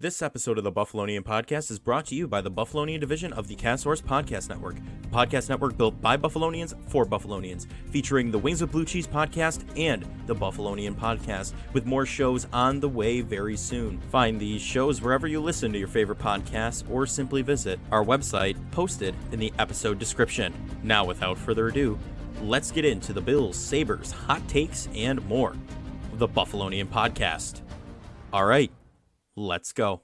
This episode of the Buffalonian Podcast is brought to you by the Buffalonian division of the Cast Source Podcast Network, a podcast network built by Buffalonians for Buffalonians, featuring the Wings with Blue Cheese podcast and the Buffalonian Podcast, with more shows on the way very soon. Find these shows wherever you listen to your favorite podcasts, or simply visit our website posted in the episode description. Now, without further ado, let's get into the Bills, Sabres, hot takes, and more. The Buffalonian Podcast. All right. Let's go.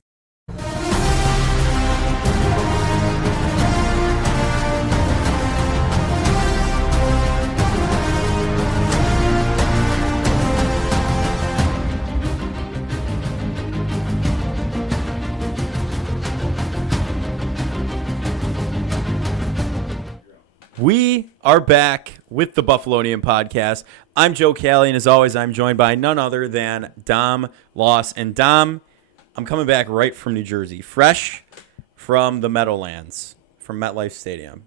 We are back with the Buffalonian Podcast. I'm Joe Cali, and as always, I'm joined by none other than Dom Loss. And Dom, I'm coming back right from New Jersey, fresh from the Meadowlands, from MetLife Stadium.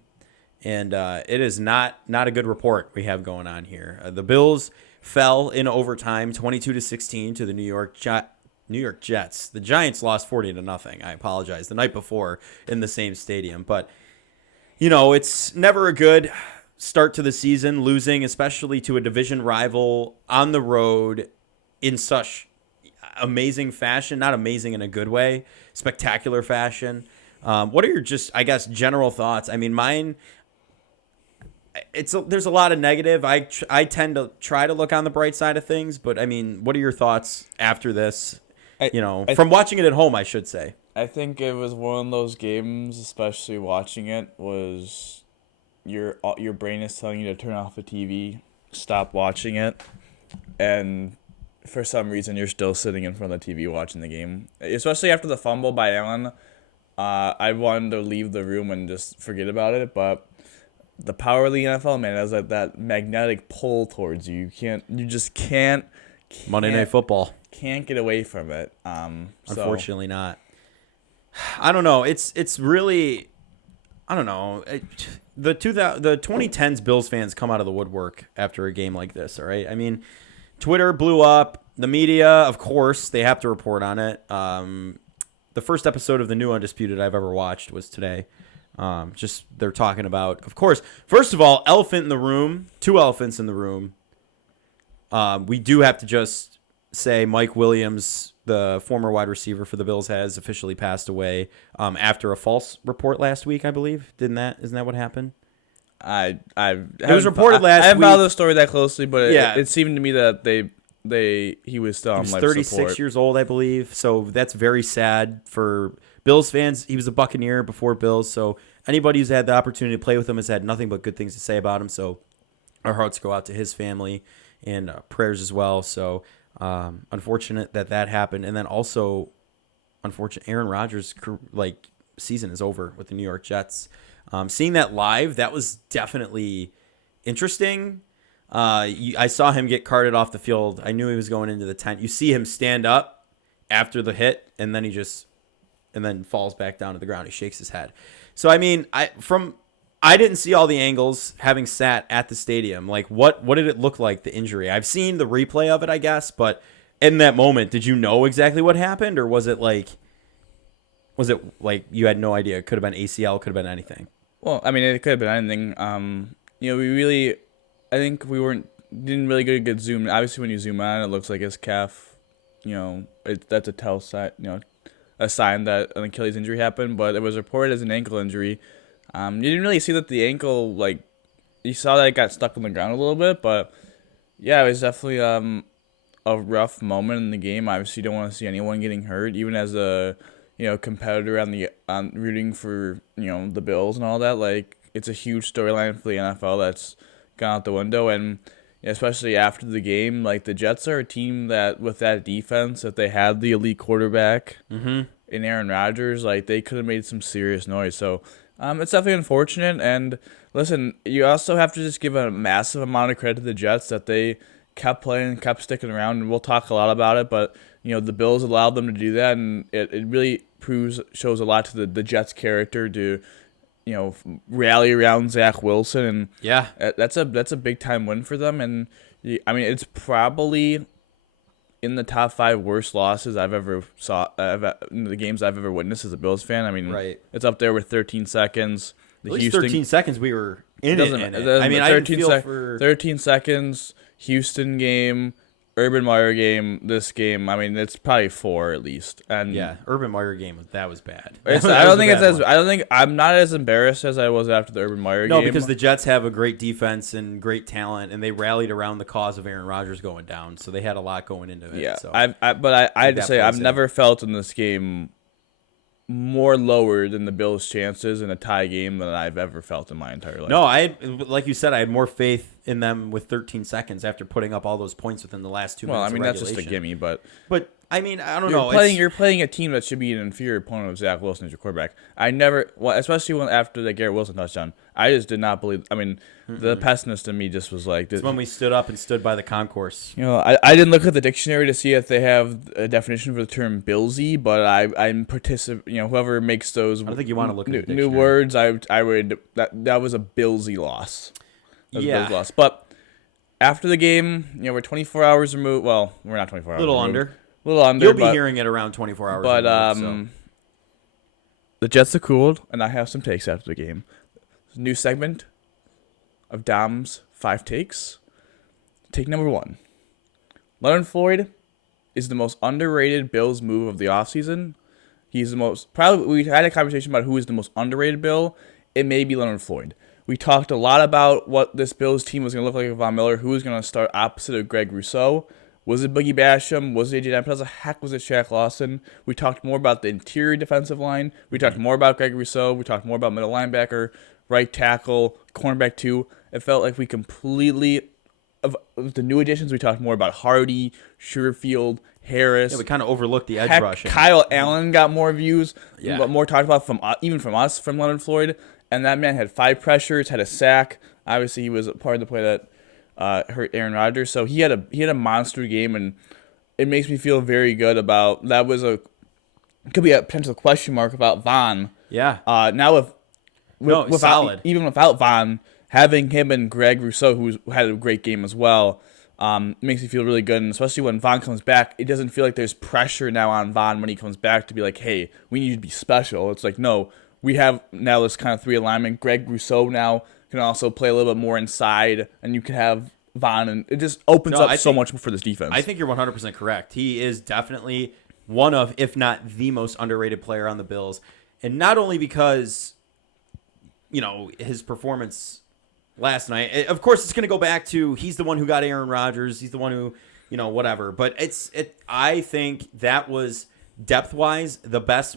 And it is not a good report we have going on here. The Bills fell in overtime 22-16 to the New York Jets. The Giants lost 40-0. I apologize. The night before in the same stadium. But, you know, it's never a good start to the season, losing, especially to a division rival on the road in such amazing fashion, not amazing in a good way, spectacular fashion. What are your general thoughts? I mean, mine, there's a lot of negative. I tend to try to look on the bright side of things, but I mean, what are your thoughts after this? From watching it at home, I should say. I think it was one of those games, especially watching it, was your brain is telling you to turn off the TV, stop watching it, and for some reason you're still sitting in front of the TV watching the game. Especially after the fumble by Allen, I wanted to leave the room and just forget about it, but the power of the NFL, man, has like that magnetic pull towards you. You just can't Monday Night Football. Can't get away from it. Unfortunately not. I don't know. It's really, I don't know. The 2010s Bills fans come out of the woodwork after a game like this, all right? I mean, Twitter blew up. The media, of course, they have to report on it. The first episode of the new Undisputed I've ever watched was today. They're talking about, of course, first of all, elephant in the room, two elephants in the room. We do have to just say Mike Williams, the former wide receiver for the Bills, has officially passed away after a false report last week, I believe. Isn't that what happened? It was reported last week. I haven't followed the story that closely, but it seemed to me that he was still on life support. He was 36 years old, I believe. So that's very sad for Bills fans. He was a Buccaneer before Bills, so anybody who's had the opportunity to play with him has had nothing but good things to say about him. So our hearts go out to his family and prayers as well. So unfortunate that happened, and then also unfortunate Aaron Rodgers' season is over with the New York Jets. Seeing that live, that was definitely interesting. I saw him get carted off the field. I knew he was going into the tent. You see him stand up after the hit, and then then falls back down to the ground. He shakes his head. So I mean, I didn't see all the angles having sat at the stadium. Like, what did it look like, the injury? I've seen the replay of it, I guess, but in that moment, did you know exactly what happened, or was it like you had no idea? It could have been ACL, could have been anything. Well, I mean, it could have been anything. I think we didn't really get a good zoom. Obviously, when you zoom on, it looks like his calf. That's a tell sign. A sign that an Achilles injury happened, but it was reported as an ankle injury. You didn't really see that the ankle, you saw that it got stuck on the ground a little bit, but yeah, it was definitely a rough moment in the game. Obviously, you don't want to see anyone getting hurt, even as a competitor on rooting for the Bills and all that. It's a huge storyline for the NFL that's gone out the window, and especially after the game, the Jets are a team that, with that defense, if they had the elite quarterback in Aaron Rodgers, they could have made some serious noise. So it's definitely unfortunate. And listen, you also have to just give a massive amount of credit to the Jets that they kept playing, kept sticking around, and we'll talk a lot about it. But the Bills allowed them to do that, and it really shows a lot to the Jets' character to rally around Zach Wilson, and that's a big time win for them. And I mean, it's probably in the top 5 worst losses I've ever saw in the games I've ever witnessed as a Bills fan. I mean, Right. it's up there with 13 seconds. At least 13 seconds we were in it. Doesn't In matter. it. Doesn't I mean, matter. I didn't feel for 13 seconds. Houston game, Urban Meyer game, this game. I mean, it's probably 4 at least. And yeah, Urban Meyer game that was bad. I That don't was think a it's bad as one. I don't think I'm not as embarrassed as I was after the Urban Meyer No, game. because the Jets have a great defense and great talent, and they rallied around the cause of Aaron Rodgers going down, so they had a lot going into it. yeah, So I had to that say I've plays in. never felt in this game more lower than the Bills' chances in a tie game than I've ever felt in my entire life. No, like you said, I had more faith in them with 13 seconds after putting up all those points within the last 2 well, I minutes mean of that's regulation. just a gimme, but But I mean, I don't you're know. playing It's- you're playing a team that should be an inferior opponent of Zach Wilson as your quarterback. I never, well, especially when after the Garrett Wilson touchdown, I just did not believe. I mean, the pessimist in me just was like, it's when we stood up and stood by the concourse. you know, I didn't look at the dictionary to see if they have a definition for the term Billsy, but I'm you know, whoever makes those I don't think you want to look at the new dictionary. words, I would that was a Billsy loss. That was a Yeah. Bills loss. But after the game, you know, we're 24 hours removed. Well, we're not 24 hours. A little removed. under. A little under. You'll be but, hearing it around 24 hours. But removed, the Jets are cooled, and I have some takes after the game. New segment of Dom's 5 takes. Take number 1. Leonard Floyd is the most underrated Bills move of the offseason. He's the most, probably, we had a conversation about who is the most underrated Bill. It may be Leonard Floyd. We talked a lot about what this Bills team was going to look like with Von Miller, who was going to start opposite of Greg Rousseau. Was it Boogie Basham? Was it AJ Dempsey? How the heck was it Shaq Lawson? We talked more about the interior defensive line. We talked more about Greg Rousseau. We talked more about middle linebacker, right tackle, cornerback 2. It felt like we completely, of the new additions, we talked more about Hardy, Sherfield, Harris. yeah, we kind of overlooked the edge Heck, rushing. Kyle Allen got more views, Yeah. but more talked about from even from us, from Leonard Floyd. And that man had 5 pressures, had a sack. Obviously, he was a part of the play that hurt Aaron Rodgers. So he had a monster game, and it makes me feel very good about that. Could be a potential question mark about Von. Yeah. Now without solid. even without Von, having him and Greg Rousseau, who had a great game as well, makes me feel really good. And especially when Von comes back, it doesn't feel like there's pressure now on Von when he comes back to be like, hey, we need you to be special. It's like, no, we have now this kind of 3 alignment. Greg Rousseau now can also play a little bit more inside, and you can have Von, and it just opens up so much for this defense. I think you're 100% correct. He is definitely one of, if not the most underrated player on the Bills. And not only because, you know, his performance last night. Of course, it's going to go back to he's the one who got Aaron Rodgers. He's the one who, you know, whatever. But I think that was depth-wise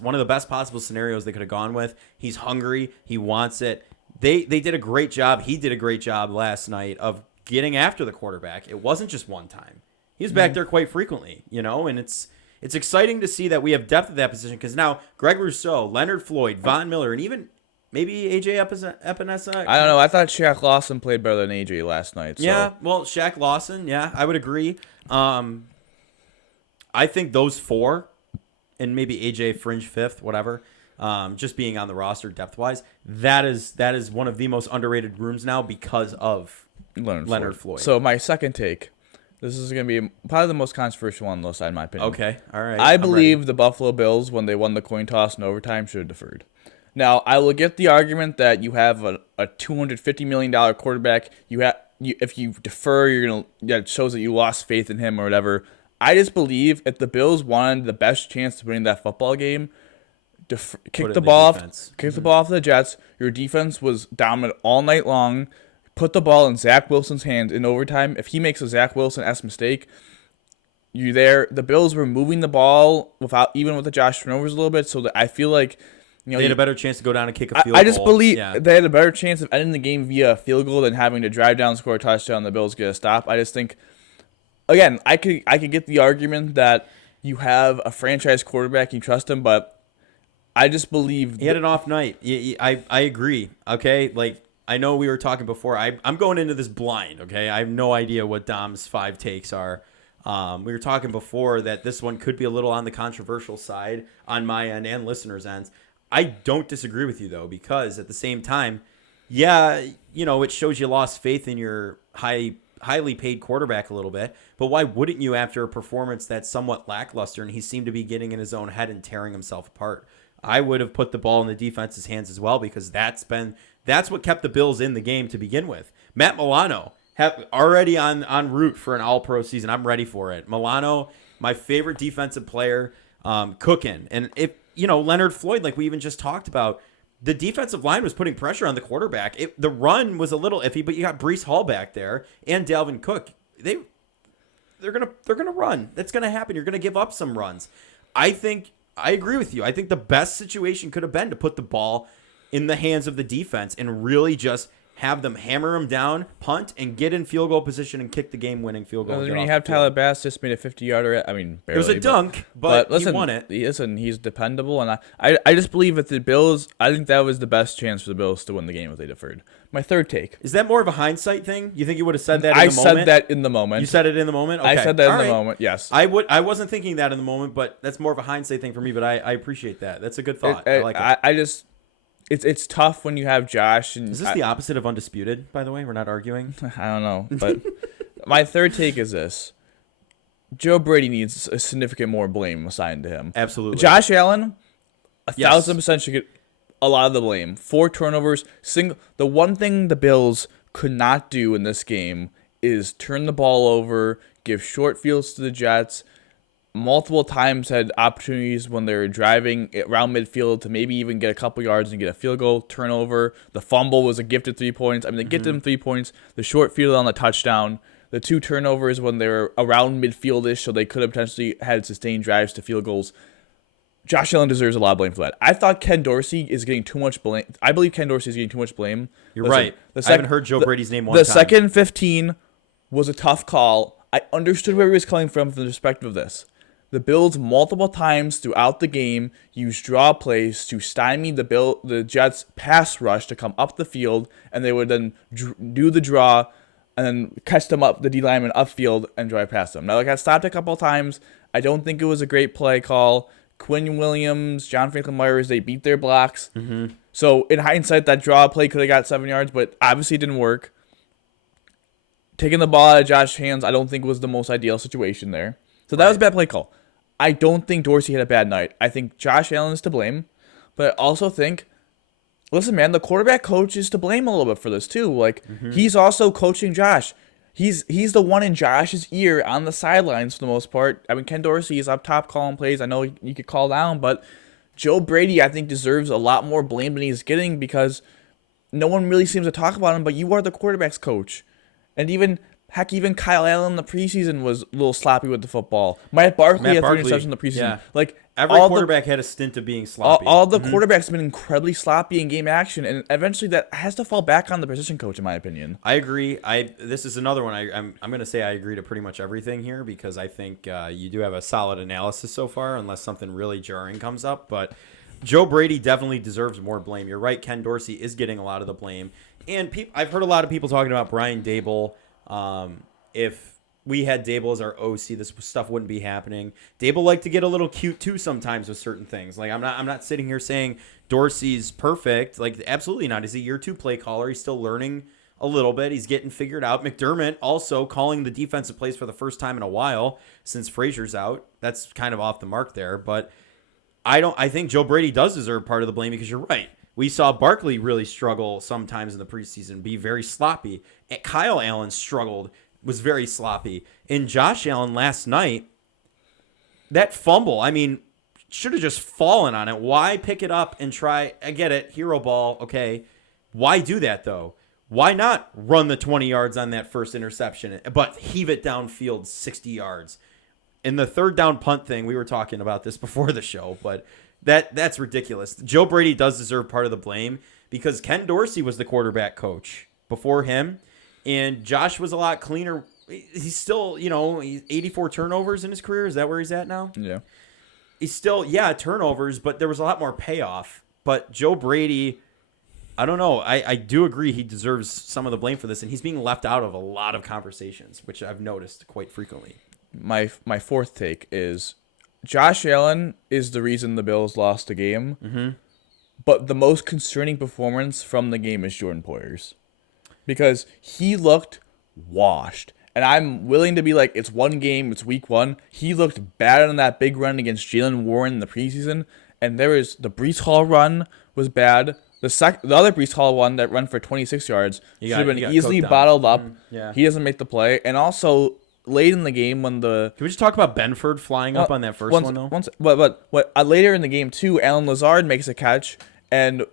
one of the best possible scenarios they could have gone with. He's hungry. He wants it. They did a great job. He did a great job last night of getting after the quarterback. It wasn't just one time. He was back there quite frequently, you know, and it's exciting to see that we have depth at that position because now Greg Rousseau, Leonard Floyd, Von Miller, and even maybe AJ Epinesa. I don't know. I thought Shaq Lawson played better than AJ last night. So. Yeah, well, Shaq Lawson, yeah, I would agree. I think those 4, and maybe AJ fringe 5th, whatever, just being on the roster depth-wise, that is one of the most underrated rooms now because of Leonard Floyd. So my second take, this is going to be probably the most controversial one on the list, in my opinion. Okay, all right. I I'm believe ready. the Buffalo Bills, when they won the coin toss in overtime, should have deferred. Now, I will get the argument that you have a $250 million quarterback. If you defer, that shows that you lost faith in him or whatever. I just believe if the Bills wanted the best chance to winning that football game, kick the ball off the Jets. Your defense was dominant all night long. Put the ball in Zach Wilson's hands in overtime. If he makes a Zach Wilson-esque mistake, you're there. The Bills were moving the ball even with the Josh turnovers a little bit, so that I feel like they had a better chance to go down and kick a field goal. I just believe they had a better chance of ending the game via a field goal than having to drive down, score a touchdown, the Bills get a stop. I just think, again, I could get the argument that you have a franchise quarterback, you trust him, but I just believe he had an off night. I agree. Okay, like I know we were talking before. I'm going into this blind. Okay, I have no idea what Dom's 5 takes are. We were talking before that this one could be a little on the controversial side on my end and listeners' ends. I don't disagree with you though, because at the same time, yeah, you know, it shows you lost faith in your high highly paid quarterback a little bit, but why wouldn't you after a performance that's somewhat lackluster and he seemed to be getting in his own head and tearing himself apart? I would have put the ball in the defense's hands as well because that's what kept the Bills in the game to begin with. Matt Milano already on route for an All-Pro season. I'm ready for it. Milano, my favorite defensive player, cooking. And if Leonard Floyd, like we even just talked about, the defensive line was putting pressure on the quarterback. The run was a little iffy, but you got Breece Hall back there and Dalvin Cook. They're gonna run. That's gonna happen. You're gonna give up some runs. I agree with you. I think the best situation could have been to put the ball in the hands of the defense and really just have them hammer them down, punt, and get in field goal position and kick the game-winning field goal. When you have Tyler Bass just made a 50-yarder, I mean, barely. It was a dunk, but listen, he won it. Listen, he's dependable, and I just believe that the Bills, I think that was the best chance for the Bills to win the game if they deferred. My third take. Is that more of a hindsight thing? You think you would have said that in I the moment? said that in the moment. You said it in the moment? Okay. I said that All in the right. moment, yes. I wasn't thinking that in the moment, but that's more of a hindsight thing for me, but I appreciate that. That's a good thought. I like it. I just... It's tough when you have Josh. And is this the opposite of undisputed, by the way? We're not arguing? I don't know. But my third take is this. Joe Brady needs a significant more blame assigned to him. Absolutely. Josh Allen, 1,000% should get a lot of the blame. 4 turnovers. The one thing the Bills could not do in this game is turn the ball over, give short fields to the Jets. Multiple times had opportunities when they were driving around midfield to maybe even get a couple yards and get a field goal turnover. The fumble was a gifted 3 points. I mean, they gifted them 3 points. The short field on the touchdown. The 2 turnovers when they were around midfield-ish, so they could have potentially had sustained drives to field goals. Josh Allen deserves a lot of blame for that. I thought Ken Dorsey is getting too much blame. I believe Ken Dorsey is getting too much blame. You're right. I haven't heard Joe Brady's name one time. The second 15 was a tough call. I understood where he was coming from the perspective of this. The Bills multiple times throughout the game used draw plays to stymie the Jets' pass rush to come up the field, and they would then do the draw and then catch them up, the D lineman upfield, and drive past them. Now, I got stopped a couple times. I don't think it was a great play call. Quinn Williams, John Franklin Myers, they beat their blocks. Mm-hmm. So, in hindsight, that draw play could have got 7 yards, but obviously it didn't work. Taking the ball out of Josh's hands, I don't think was the most ideal situation there. So that was a bad play call. I don't think Dorsey had a bad night. I think Josh Allen is to blame, but I also think, listen, man, the quarterback coach is to blame a little bit for this too. Like he's also coaching Josh. He's the one in Josh's ear on the sidelines for the most part. I mean, Ken Dorsey is up top calling plays. I know you could call down, but Joe Brady, I think, deserves a lot more blame than he's getting because no one really seems to talk about him. But you are the quarterback's coach, and even Kyle Allen in the preseason was a little sloppy with the football. Matt Barkley had 3 interceptions in the preseason. Yeah. Like every quarterback had a stint of being sloppy. All the quarterbacks have been incredibly sloppy in game action, and eventually that has to fall back on the position coach, in my opinion. I agree. This is another one. I'm going to say I agree to pretty much everything here because I think you do have a solid analysis so far, unless something really jarring comes up. But Joe Brady definitely deserves more blame. You're right. Ken Dorsey is getting a lot of the blame, and I've heard a lot of people talking about Brian Daboll. If we had Daboll as our OC, this stuff wouldn't be happening. Daboll liked to get a little cute too sometimes with certain things. Like I'm not sitting here saying Dorsey's perfect. Like absolutely not. He's a year 2 play caller. He's still learning a little bit. He's getting figured out. McDermott also calling the defensive plays for the first time in a while since Frazier's out. That's kind of off the mark there. But I think Joe Brady does deserve part of the blame because you're right. We saw Barkley really struggle sometimes in the preseason, be very sloppy. Kyle Allen struggled, was very sloppy. And Josh Allen last night, that fumble, I mean, should have just fallen on it. Why pick it up and try? I get it, hero ball, okay. Why do that, though? Why not run the 20 yards on that first interception, but heave it downfield 60 yards? In the third down punt thing, we were talking about this before the show, but that's ridiculous. Joe Brady does deserve part of the blame because Ken Dorsey was the quarterback coach before him, and Josh was a lot cleaner. He's still, he's 84 turnovers in his career. Is that where he's at now? Yeah. He's still, turnovers, but there was a lot more payoff. But Joe Brady, I don't know. I do agree he deserves some of the blame for this, and he's being left out of a lot of conversations, which I've noticed quite frequently. My fourth take is Josh Allen is the reason the Bills lost the game, but the most concerning performance from the game is Jordan Poyer's because he looked washed. And I'm willing to be like, it's one game, it's week one. He looked bad on that big run against Jalen Warren in the preseason. And there was the Brees Hall run was bad. The other Brees Hall one that run for 26 yards should have been easily bottled up. Yeah. He doesn't make the play. And also late in the game when the Can we just talk about Benford flying up on that first one though? But later in the game too, Alan Lazard makes a catch and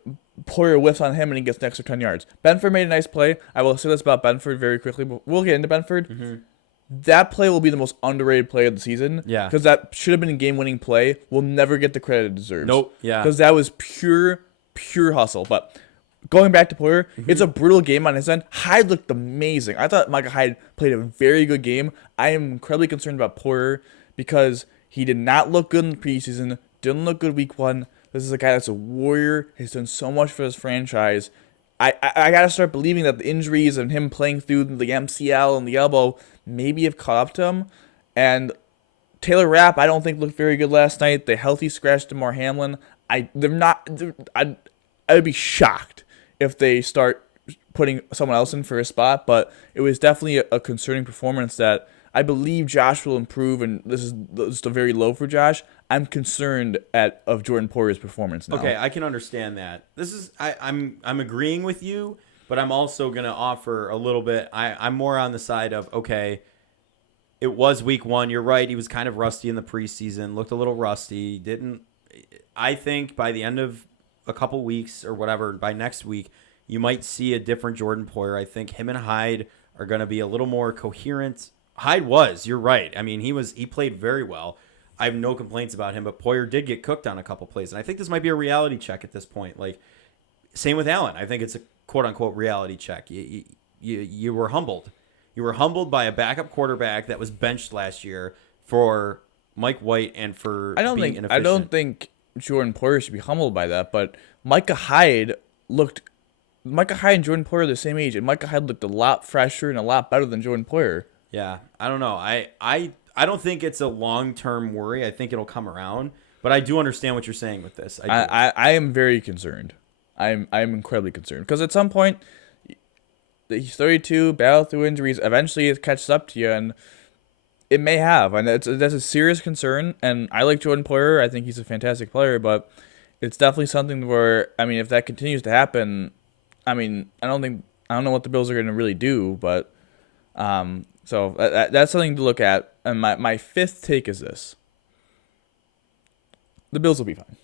Poyer whiffs on him and he gets an extra 10 yards. Benford made a nice play. I will say this about Benford very quickly, but we'll get into Benford. Mm-hmm. That play will be the most underrated play of the season. Yeah. Because that should have been a game-winning play. Will never get the credit it deserves. Nope. Yeah. Because that was pure hustle. But going back to Poyer, Mm-hmm. it's a brutal game on his end. Hyde looked amazing. I thought Micah Hyde played a very good game. I am incredibly concerned about Poyer because he did not look good in the preseason. Didn't look good week one. This is a guy that's a warrior. He's done so much for his franchise. I got to start believing that the injuries and him playing through the MCL and the elbow maybe have caught up to him. And Taylor Rapp, I don't think looked very good last night. They healthy scratched Damar Hamlin. I would be shocked if they start putting someone else in for a spot, but it was definitely a concerning performance that I believe Josh will improve, and this is just a very low for Josh. I'm concerned of Jordan Poyer's performance now. Okay, I can understand that. This is I'm agreeing with you, but I'm also gonna offer a little bit. I'm more on the side of okay. It was week one. You're right. He was kind of rusty in the preseason. Looked a little rusty. Didn't. I think by the end of a couple weeks or whatever, by next week, you might see a different Jordan Poyer. I think him and Hyde are going to be a little more coherent. Hyde was. You're right. I mean, he played very well. I have no complaints about him, but Poyer did get cooked on a couple plays, and I think this might be a reality check at this point. Like, same with Allen. I think it's a quote unquote reality check. You were humbled. You were humbled by a backup quarterback that was benched last year for Mike White and for being inefficient. I don't think Jordan Poyer should be humbled by that, but Micah Hyde and Jordan Poyer are the same age, and Micah Hyde looked a lot fresher and a lot better than Jordan Poyer. Yeah, I don't know. I don't think it's a long-term worry. I think it'll come around, but I do understand what you're saying with this. I am very concerned. I'm incredibly concerned because at some point he's 32, battle through injuries. Eventually, it catches up to you, and it may have, and that's a serious concern. And I like Jordan Poyer. I think he's a fantastic player, but it's definitely something where if that continues to happen, I don't know what the Bills are going to really do, but so that's something to look at. And my fifth take is this: the Bills will be fine.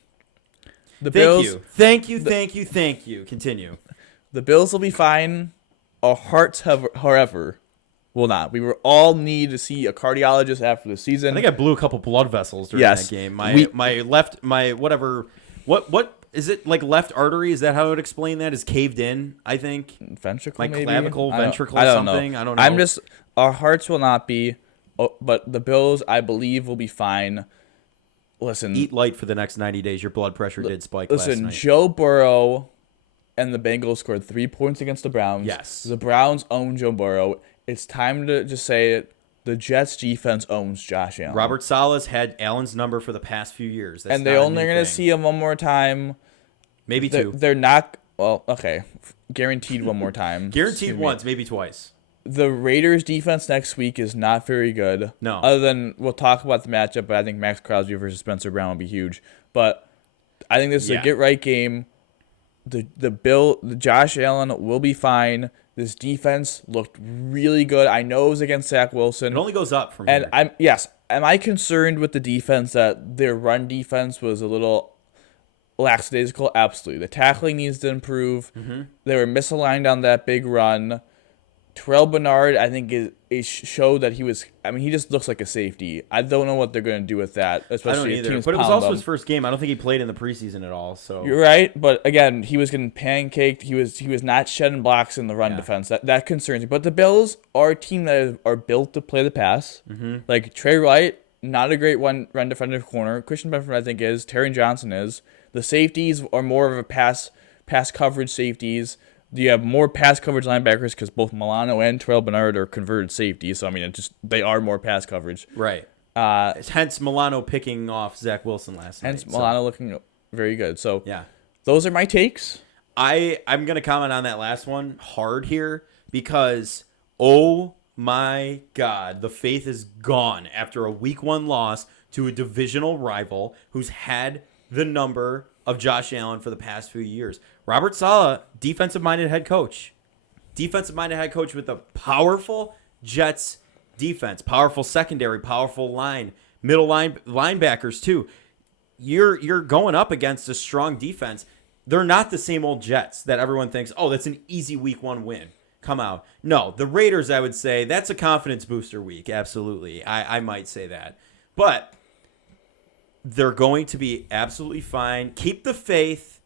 Thank you. Continue. The Bills will be fine. Our hearts, however, will not. We will all need to see a cardiologist after the season. I think I blew a couple blood vessels during that game. What is it, like left artery? Is that how I would explain that? Is caved in, I think. Ventricle, maybe? Clavicle, ventricle, I don't something. Know. I don't know. Our hearts will not be, but the Bills, I believe, will be fine. Listen. Eat light for the next 90 days. Your blood pressure did spike last night. Joe Burrow and the Bengals scored 3 points against the Browns. Yes. The Browns own Joe Burrow. It's time to just say it. The Jets defense owns Josh Allen. Robert Saleh had Allen's number for the past few years. And they're only going to see him one more time. Maybe two. They're not. Well, okay. Guaranteed one more time. Guaranteed once, maybe twice. The Raiders defense next week is not very good. No. Other than we'll talk about the matchup, but I think Max Crosby versus Spencer Brown will be huge. But I think this is a get right game. The Josh Allen will be fine. This defense looked really good. I know it was against Zach Wilson. It only goes up from here. And am I concerned with the defense that their run defense was a little lackadaisical? Absolutely. The tackling needs to improve. Mm-hmm. They were misaligned on that big run. Terrell Bernard, I think, it showed that he was. He just looks like a safety. I don't know what they're going to do with that, especially I don't either. But it was also his first game. I don't think he played in the preseason at all. So you're right, but again, he was getting pancaked. He was not shedding blocks in the run defense. That concerns me. But the Bills are a team that are built to play the pass. Mm-hmm. Like Trey Wright, not a great run defensive corner. Christian Benford, I think, is. Terry Johnson is. The safeties are more of a pass coverage safeties. You have more pass coverage linebackers because both Milano and Terrell Bernard are converted safeties. So, they are more pass coverage. Right. Hence Milano picking off Zach Wilson last night. Hence Milano looking very good. So, yeah, those are my takes. I'm going to comment on that last one hard here because Oh my God. The faith is gone after a week 1 loss to a divisional rival who's had the number of Josh Allen for the past few years. Robert Saleh, defensive-minded head coach. Defensive-minded head coach with a powerful Jets defense, powerful secondary, powerful line, linebackers too. You're going up against a strong defense. They're not the same old Jets that everyone thinks, oh, that's an easy week 1 win. Come out. No, the Raiders, I would say, that's a confidence booster week. Absolutely. I might say that. But they're going to be absolutely fine. Keep the faith.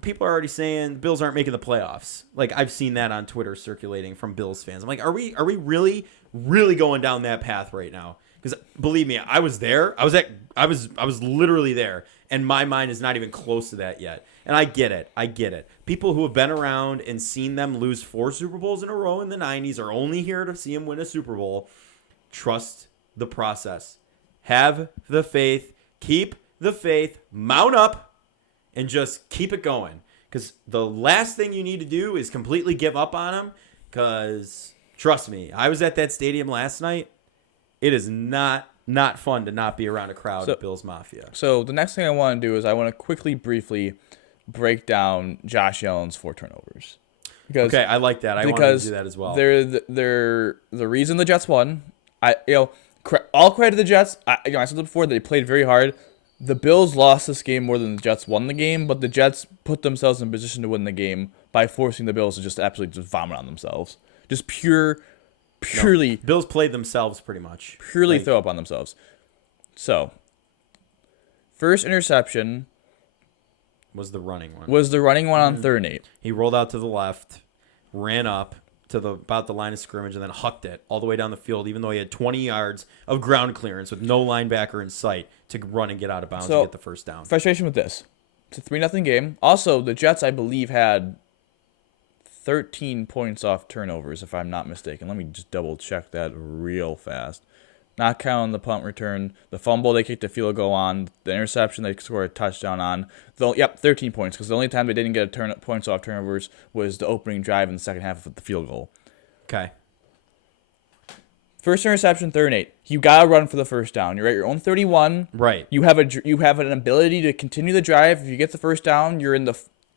People are already saying the Bills aren't making the playoffs. Like, I've seen that on Twitter circulating from Bills fans. I'm like, are we really, really going down that path right now? Because believe me, I was there. I was literally there, and my mind is not even close to that yet. And I get it. People who have been around and seen them lose 4 Super Bowls in a row in the 90s are only here to see them win a Super Bowl. Trust the process. Have the faith. Keep the faith. Mount up and just keep it going. Because the last thing you need to do is completely give up on them. Because trust me, I was at that stadium last night. It is not fun to not be around a crowd of Bills Mafia. So the next thing I want to do is I want to briefly break down Josh Allen's 4 turnovers. Okay, I like that. I want to do that as well. They're the reason the Jets won. All credit to the Jets. I said it before, they played very hard. The Bills lost this game more than the Jets won the game, but the Jets put themselves in position to win the game by forcing the Bills to just absolutely just vomit on themselves. Just purely. No, Bills played themselves pretty much. Purely throw up on themselves. So, first interception was the running one. On 3rd and 8. He rolled out to the left, ran up to about the line of scrimmage, and then hucked it all the way down the field, even though he had 20 yards of ground clearance with no linebacker in sight to run and get out of bounds and get the first down. Frustration with this. It's a 3-0 game. Also, the Jets, I believe, had 13 points off turnovers, if I'm not mistaken. Let me just double check that real fast. Not counting the punt return, the fumble they kicked a field goal on, the interception they scored a touchdown on. 13 points, because the only time they didn't get points off turnovers was the opening drive in the second half of the field goal. Okay. First interception, 3rd and 8. You gotta run for the first down. You're at your own 31. Right. You have an ability to continue the drive. If you get the first down, you're in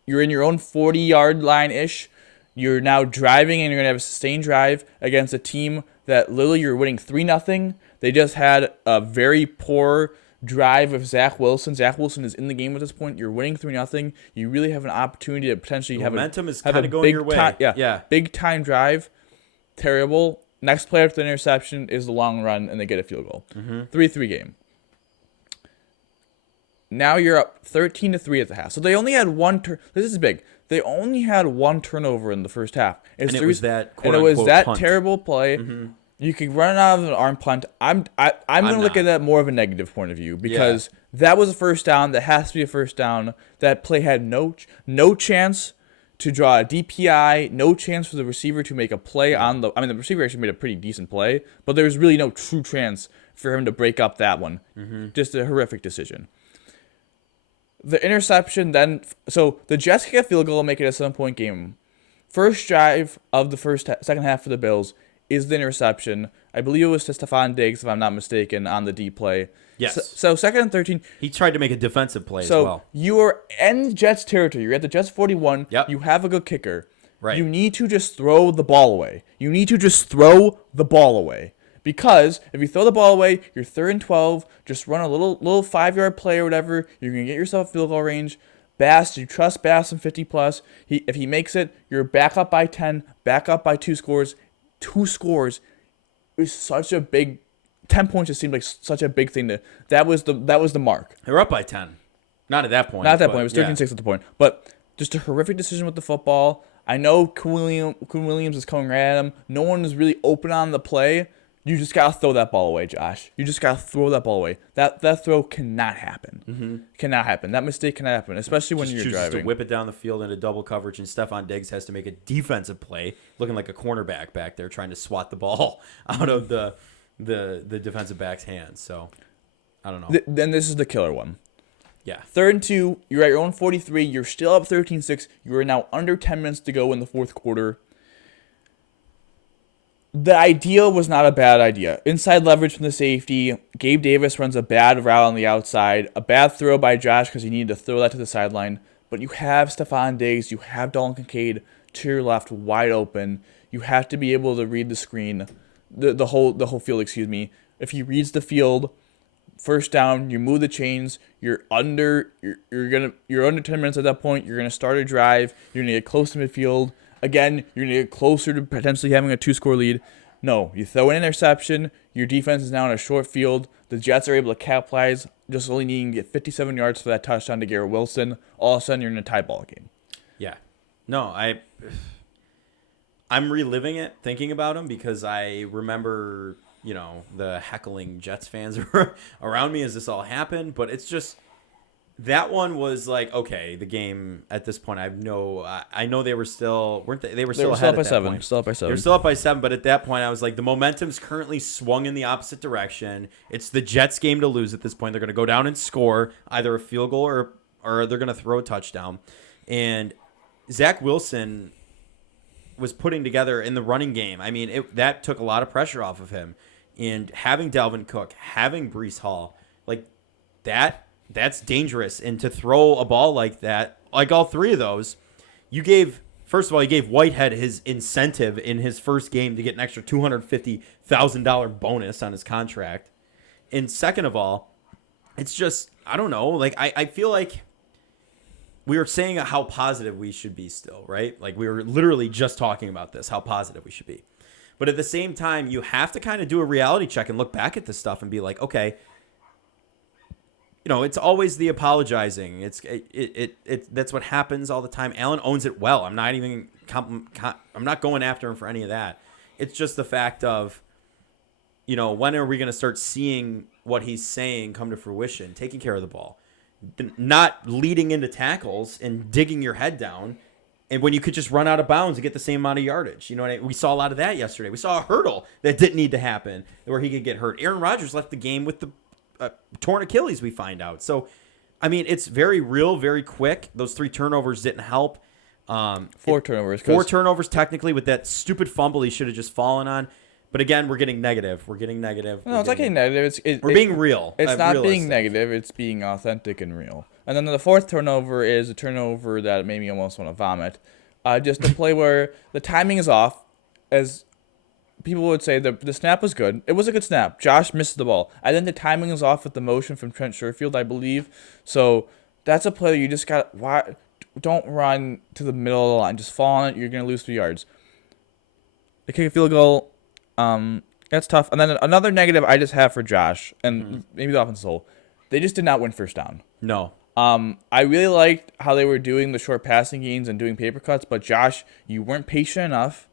your own 40-yard line ish. You're now driving, and you're gonna have a sustained drive against a team that literally you're winning 3-0. They just had a very poor drive of Zach Wilson. Zach Wilson is in the game at this point. You're winning 3-0. You really have an opportunity to potentially have momentum is kind of going your way. Big time drive. Terrible. Next play after the interception is the long run, and they get a field goal. 3-3 game. Now you're up 13-3 at the half. So they only had one this is big. They only had one turnover in the first half. And it was that punt. Terrible play. You could run it out of an arm punt. I'm going to look at that more of a negative point of view because that was a first down. That has to be a first down. That play had no chance to draw a DPI, no chance for the receiver to make a play on the... I mean, the receiver actually made a pretty decent play, but there was really no true chance for him to break up that one. Just a horrific decision. The interception then... So, the Jets kick a field goal and make it a 7-point game. First drive of the second half for the Bills is the interception. I believe it was to Stephon Diggs, if I'm not mistaken, on the D play. Yes. So 2nd and 13. He tried to make a defensive play as well. So you are in Jets territory. You're at the Jets 41. Yep. You have a good kicker. Right. You need to just throw the ball away. Because if you throw the ball away, you're 3rd and 12. Just run a little 5-yard play or whatever. You're going to get yourself field goal range. Bass, you trust Bass in 50+. If he makes it, you're back up by 10, back up by 2 scores. 2 scores is such a big... 10 points just seemed like such a big thing to... That was the mark. They were up by 10. Not at that point. Not at that point. It was 13-6 at the point. But just a horrific decision with the football. I know Quinn Williams is coming right at him. No one is really open on the play. You just got to throw that ball away, Josh. You just got to throw that ball away. That throw cannot happen. Cannot happen. That mistake cannot happen, especially when you're driving. To whip it down the field into double coverage, and Stephon Diggs has to make a defensive play, looking like a cornerback back there, trying to swat the ball out of the defensive back's hands. So, I don't know. Then this is the killer one. Yeah. 3rd and 2. You're at your own 43. You're still up 13-6. You are now under 10 minutes to go in the fourth quarter. The idea was not a bad idea. Inside leverage from the safety. Gabe Davis runs a bad route on the outside. A bad throw by Josh because he needed to throw that to the sideline. But you have Stephon Diggs. You have Dalton Kincaid to your left wide open. You have to be able to read the screen, the whole field. Excuse me. If he reads the field, first down, you move the chains. You're under 10 minutes at that point. You're gonna start a drive. You're gonna get close to midfield. Again, you're going to get closer to potentially having a 2-score lead. No, you throw an interception. Your defense is now in a short field. The Jets are able to capitalize, just only needing to get 57 yards for that touchdown to Garrett Wilson. All of a sudden, you're in a tie ball game. Yeah. No, I'm reliving it, thinking about him, because I remember, the heckling Jets fans around me as this all happened. But it's just, that one was like, okay, the game at this point, I know they were still, weren't they? They were still ahead up by at that 7. point. Still up by 7. They were still up by 7, but at that point, I was like, the momentum's currently swung in the opposite direction. It's the Jets' game to lose at this point. They're going to go down and score either a field goal or they're going to throw a touchdown. And Zach Wilson was putting together in the running game. I mean, that took a lot of pressure off of him. And having Dalvin Cook, having Breece Hall, like that's dangerous. And to throw a ball like that, like all three of those, first of all, you gave Whitehead his incentive in his first game to get an extra $250,000 bonus on his contract. And second of all, it's just, I don't know, like I feel like we were saying how positive we should be still, right? Like we were literally just talking about this, how positive we should be. But at the same time, you have to kind of do a reality check and look back at this stuff and be like, okay, it's always the apologizing. That's what happens all the time. Allen owns it well. I'm not even I'm not going after him for any of that. It's just the fact of, when are we going to start seeing what he's saying come to fruition? Taking care of the ball, not leading into tackles and digging your head down, and when you could just run out of bounds and get the same amount of yardage. You know what I mean? We saw a lot of that yesterday. We saw a hurdle that didn't need to happen where he could get hurt. Aaron Rodgers left the game with the torn Achilles, we find out. So, I mean, it's very real, very quick. Those 3 turnovers didn't help. 4 turnovers. 4 turnovers technically with that stupid fumble he should have just fallen on. But again, we're getting negative. No, it's not getting negative. We're being real. It's not realistic. being negative. It's being authentic and real. And then the 4th turnover is a turnover that made me almost want to vomit. Just a play where the timing is off. As people would say, the snap was good. It was a good snap. Josh missed the ball. I think the timing is off with the motion from Trent Sherfield, I believe. So that's a play you just got. Don't run to the middle of the line. Just fall on it. You're going to lose 3 yards. They kick a field goal. That's tough. And then another negative I just have for Josh, and maybe the offense as a whole, they just did not win first down. No. I really liked how they were doing the short passing games and doing paper cuts, but Josh, you weren't patient enough,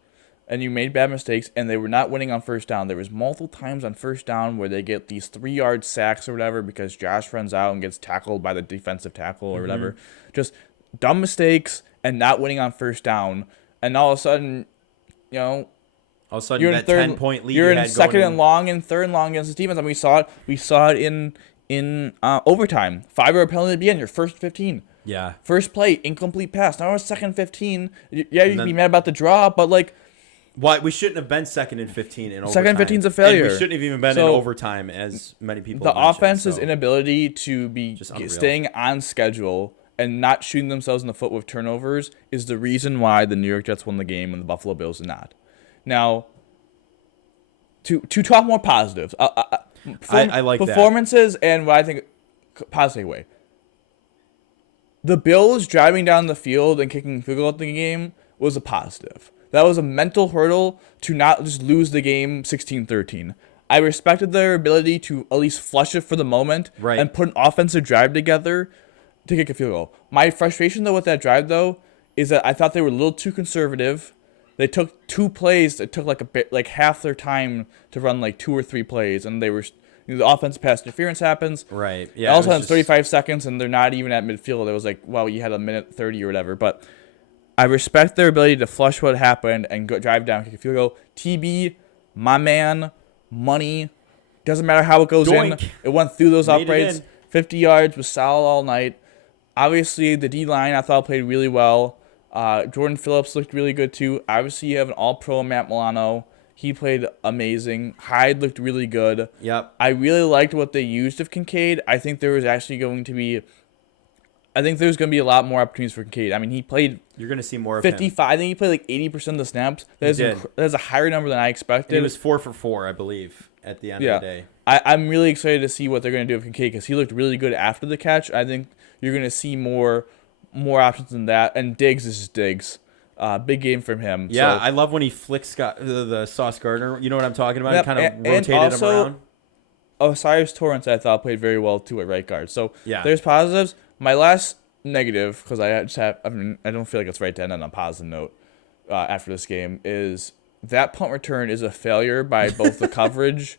and you made bad mistakes, and they were not winning on first down. There was multiple times on first down where they get these 3-yard sacks or whatever because Josh runs out and gets tackled by the defensive tackle or whatever. Just dumb mistakes and not winning on first down, and all of a sudden, all of a sudden you're that in 10-point lead you're you in had second going and long and third and long against the defense. I mean, we saw it in overtime. 5-yard penalty at the end. Your first 15. Yeah. First play, incomplete pass. Now it's second 15. Yeah, you can be mad about the draw, but like. Why we shouldn't have been second and 15 in overtime. Second 15's a failure. And we shouldn't have even been in overtime, as many people. The have offense's inability to be staying on schedule and not shooting themselves in the foot with turnovers is the reason why the New York Jets won the game and the Buffalo Bills did not. Now, to talk more positives, I like performances and what I think positive way. The Bills driving down the field and kicking field goal at the game was a positive. That was a mental hurdle to not just lose the game 16-13. I respected their ability to at least flush it for the moment and put an offensive drive together to kick a field goal. My frustration, though, with that drive, though, is that I thought they were a little too conservative. They took 2 plays that took like half their time to run like 2 or 3 plays, and they were the offensive pass interference happens. Right. Yeah. Also, in 35 seconds, and they're not even at midfield. It was like, well, you had a minute 30 or whatever, but. I respect their ability to flush what happened and go drive down, kick a field goal. TB, my man, money. Doesn't matter how it goes Doink. in. It went through those Made uprights. 50 yards, was solid all night. Obviously, the D-line I thought played really well. Jordan Phillips looked really good too. Obviously, you have an all-pro Matt Milano. He played amazing. Hyde looked really good. Yep. I really liked what they used of Kincaid. I think there's going to be a lot more opportunities for Kincaid. I mean, he played You're going to see more of him. 55. I think he played like 80% of the snaps. That's a higher number than I expected. And he was 4 for 4, I believe, at the end of the day. I'm really excited to see what they're going to do with Kincaid because he looked really good after the catch. I think you're going to see more options than that. And Diggs is just Diggs. Big game from him. Yeah, so. I love when he flicks the Sauce Gardner. You know what I'm talking about? Yep, He kind of rotated also, him around. Osiris Torrance, I thought, played very well too at right guard. So yeah. There's positives. My last negative, because I don't feel like it's right to end on a positive note after this game, is that punt return is a failure by both the coverage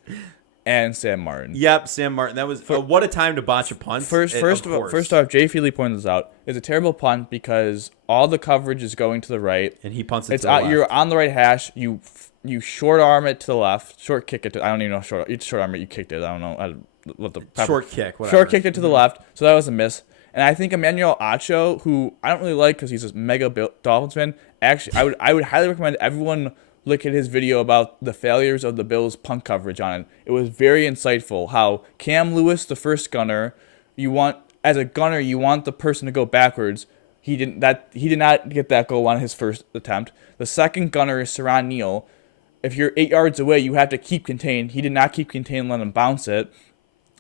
and Sam Martin. Yep, Sam Martin. That was what a time to botch a punt. First off, Jay Feely pointed this out. It's a terrible punt because all the coverage is going to the right, and he punts it to the left. You're on the right hash. You short arm it to the left, short kick it. I don't even know short arm it. You kicked it. I don't know what the short kick. Whatever. Short kicked it to the left. So that was a miss. And I think Emmanuel Acho, who I don't really like because he's a mega Dolphins fan. Actually, I would highly recommend everyone look at his video about the failures of the Bills' punt coverage on it. It was very insightful how Cam Lewis, the first gunner, as a gunner, you want the person to go backwards. He did not get that goal on his first attempt. The second gunner is Saran Neal. If you're 8 yards away, you have to keep contained. He did not keep contained and let him bounce it.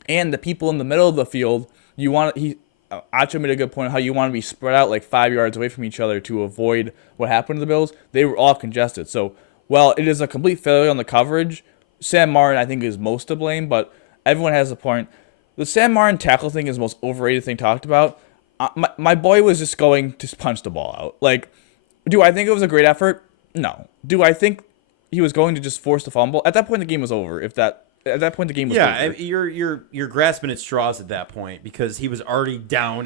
And the people in the middle of the field, Acho made a good point how you want to be spread out like 5 yards away from each other to avoid what happened to the Bills. They were all congested. So, well, it is a complete failure on the coverage. Sam Martin, I think, is most to blame, but everyone has a point. The Sam Martin tackle thing is the most overrated thing talked about. My boy was just going to punch the ball out. Like, do I think it was a great effort? No. Do I think he was going to just force the fumble? At that point, the game was over. At that point, the game was over. Yeah, you're grasping at straws at that point because he was already down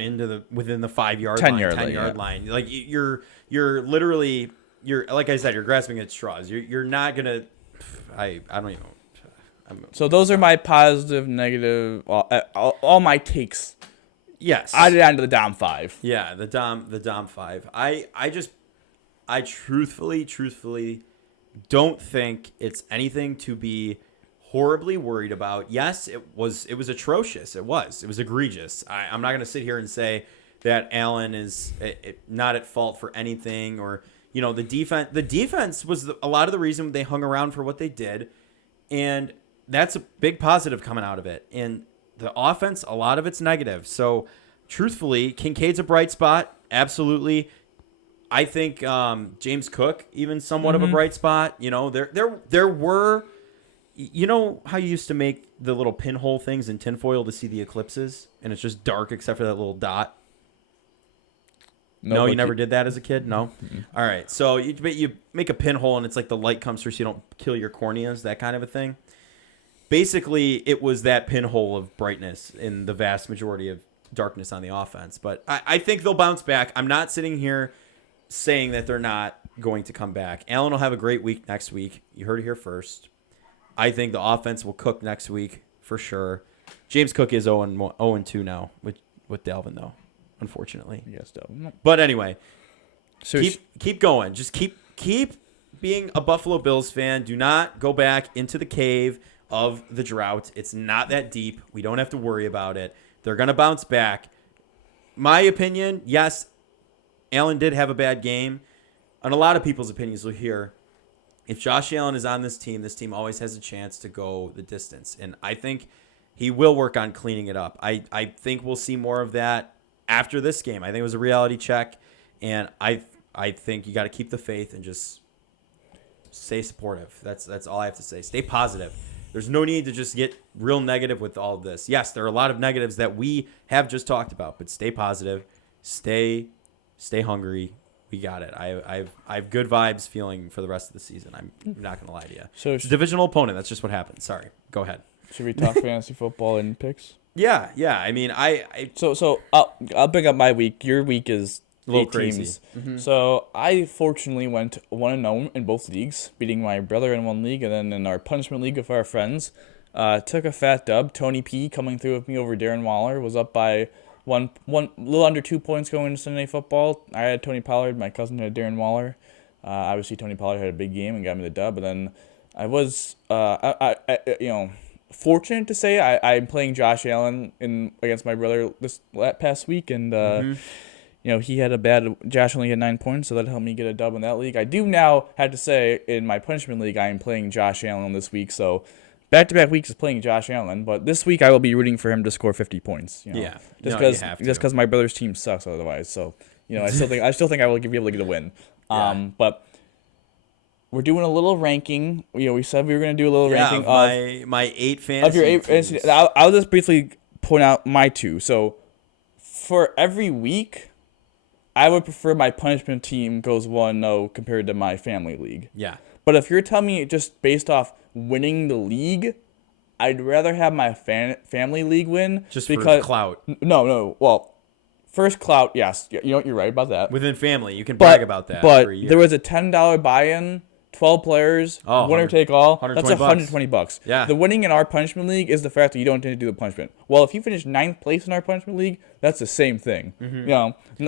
within the 5 yard line, 10 yard line. Like you're literally like I said, you're grasping at straws. You're not gonna. I don't even. So those are my positive, negative, all my takes. Yes, I did on to the Dom 5. Yeah, the Dom 5. I truthfully don't think it's anything to be horribly worried about. Yes, it was atrocious. It was egregious. I'm not going to sit here and say that Allen is not at fault for anything, or the defense was a lot of the reason they hung around for what they did, and that's a big positive coming out of it. And the offense, a lot of it's negative. So truthfully, Kincaid's a bright spot, absolutely. I think James Cook even somewhat of a bright spot. There were. You know how you used to make the little pinhole things in tinfoil to see the eclipses, and it's just dark except for that little dot? No, you never did that as a kid? No? Mm-hmm. All right. So you make a pinhole, and it's like the light comes through so you don't kill your corneas, that kind of a thing. Basically, it was that pinhole of brightness in the vast majority of darkness on the offense. But I think they'll bounce back. I'm not sitting here saying that they're not going to come back. Allen will have a great week next week. You heard it here first. I think the offense will cook next week for sure. James Cook is 0-2 now with Dalvin, though, unfortunately. Yes, Dalvin. But anyway, so keep going. Just keep being a Buffalo Bills fan. Do not go back into the cave of the drought. It's not that deep. We don't have to worry about it. They're going to bounce back. My opinion, yes, Allen did have a bad game. And a lot of people's opinions will hear, if Josh Allen is on this team always has a chance to go the distance. And I think he will work on cleaning it up. I think we'll see more of that after this game. I think it was a reality check. And I think you got to keep the faith and just stay supportive. That's all I have to say. Stay positive. There's no need to just get real negative with all of this. Yes, there are a lot of negatives that we have just talked about, but stay positive. Stay hungry. We got it. I have good vibes feeling for the rest of the season. I'm not going to lie to you. So it's a divisional opponent. That's just what happens. Sorry. Go ahead. Should we talk fantasy football and picks? Yeah. I mean, So I'll bring up my week. Your week is a little 8 crazy. Teams. Mm-hmm. So I fortunately went 1-0 in both leagues, beating my brother in one league, and then in our punishment league with our friends, took a fat dub. Tony P coming through with me over Darren Waller was up by one little under 2 points going into Sunday football. I had Tony Pollard. My cousin had Darren Waller. Obviously, Tony Pollard had a big game and got me the dub. But then I was fortunate to say I'm playing Josh Allen against my brother this past week, and Mm-hmm. he had a bad. Josh only had 9 points, so that helped me get a dub in that league. I do now have to say in my punishment league I am playing Josh Allen this week, so back-to-back weeks is playing Josh Allen, but this week I will be rooting for him to score 50 points. Yeah. Just No, you because have to. just because my brother's team sucks otherwise. So I still think I will be able to get a win. Yeah. But we're doing a little ranking. We said we were going to do a little Yeah, ranking of of my 8 of fantasy your eight. teams. I'll just briefly point out my two. So for every week, I would prefer my punishment team goes 1-0 compared to my family league. Yeah. But if you're telling me just based off winning the league, I'd rather have my family league win Just because for clout. no. Well, first clout, yes, you're right about that. Within family, you can brag about that But for a year. there was a $10 buy-in, 12 players, Oh, winner take all. That's $120. $120. Yeah. The winning in our punishment league is the fact that you don't need to do the punishment. Well, if you finish 9th place in our punishment league, that's the same thing. Mm-hmm.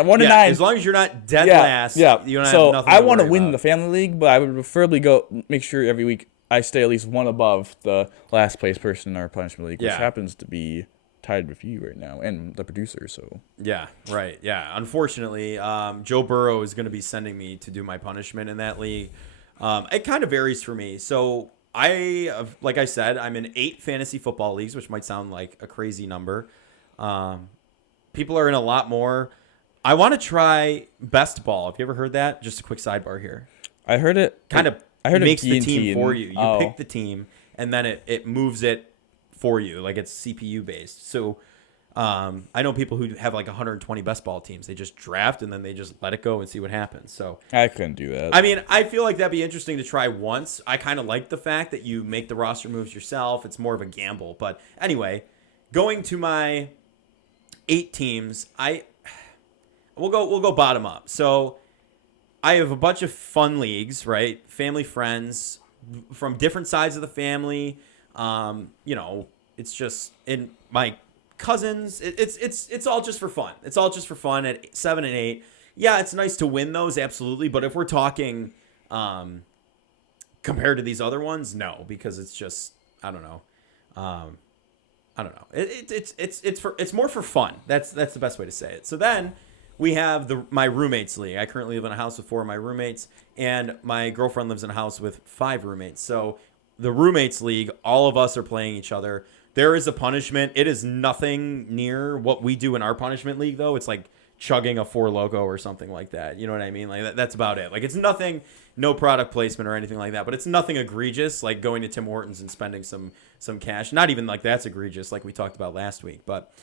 1 to 9. As long as you're not dead Yeah, last, yeah. you don't So have nothing I want to win the family league, but I would preferably make sure every week I stay at least one above the last place person in our punishment league, which Yeah. happens to be tied with you right now and the producer. So Yeah, right. Yeah. Unfortunately, Joe Burrow is going to be sending me to do my punishment in that league. It kind of varies for me. So like I said, I'm in 8 fantasy football leagues, which might sound like a crazy number. People are in a lot more. I want to try best ball. Have you ever heard that? Just a quick sidebar here. I heard it. Kind of I heard makes of the D&T team for you. You pick oh. the team, and then it moves it for you. Like it's CPU based. So I know people who have like 120 best ball teams. They just draft and then they just let it go and see what happens. So I couldn't do that. I mean, I feel like that'd be interesting to try once. I kind of like the fact that you make the roster moves yourself. It's more of a gamble. But anyway, going to my 8 teams, we'll go bottom up. So I have a bunch of fun leagues, right? Family, friends from different sides of the family. It's just in my cousins. It's all just for fun. It's all just for fun at 7 and 8. Yeah, it's nice to win those, absolutely. But if we're talking compared to these other ones, no, because it's just I don't know. I don't know. It's more for fun. That's the best way to say it. So then we have my roommates league. I currently live in a house with 4 of my roommates, and my girlfriend lives in a house with 5 roommates. So the roommates league, all of us are playing each other. There is a punishment. It is nothing near what we do in our punishment league, though. It's like chugging a 4 Loko or something like that. You know what I mean? Like that's about it. Like it's nothing, no product placement or anything like that. But it's nothing egregious, like going to Tim Hortons and spending some cash. Not even like that's egregious, like we talked about last week. But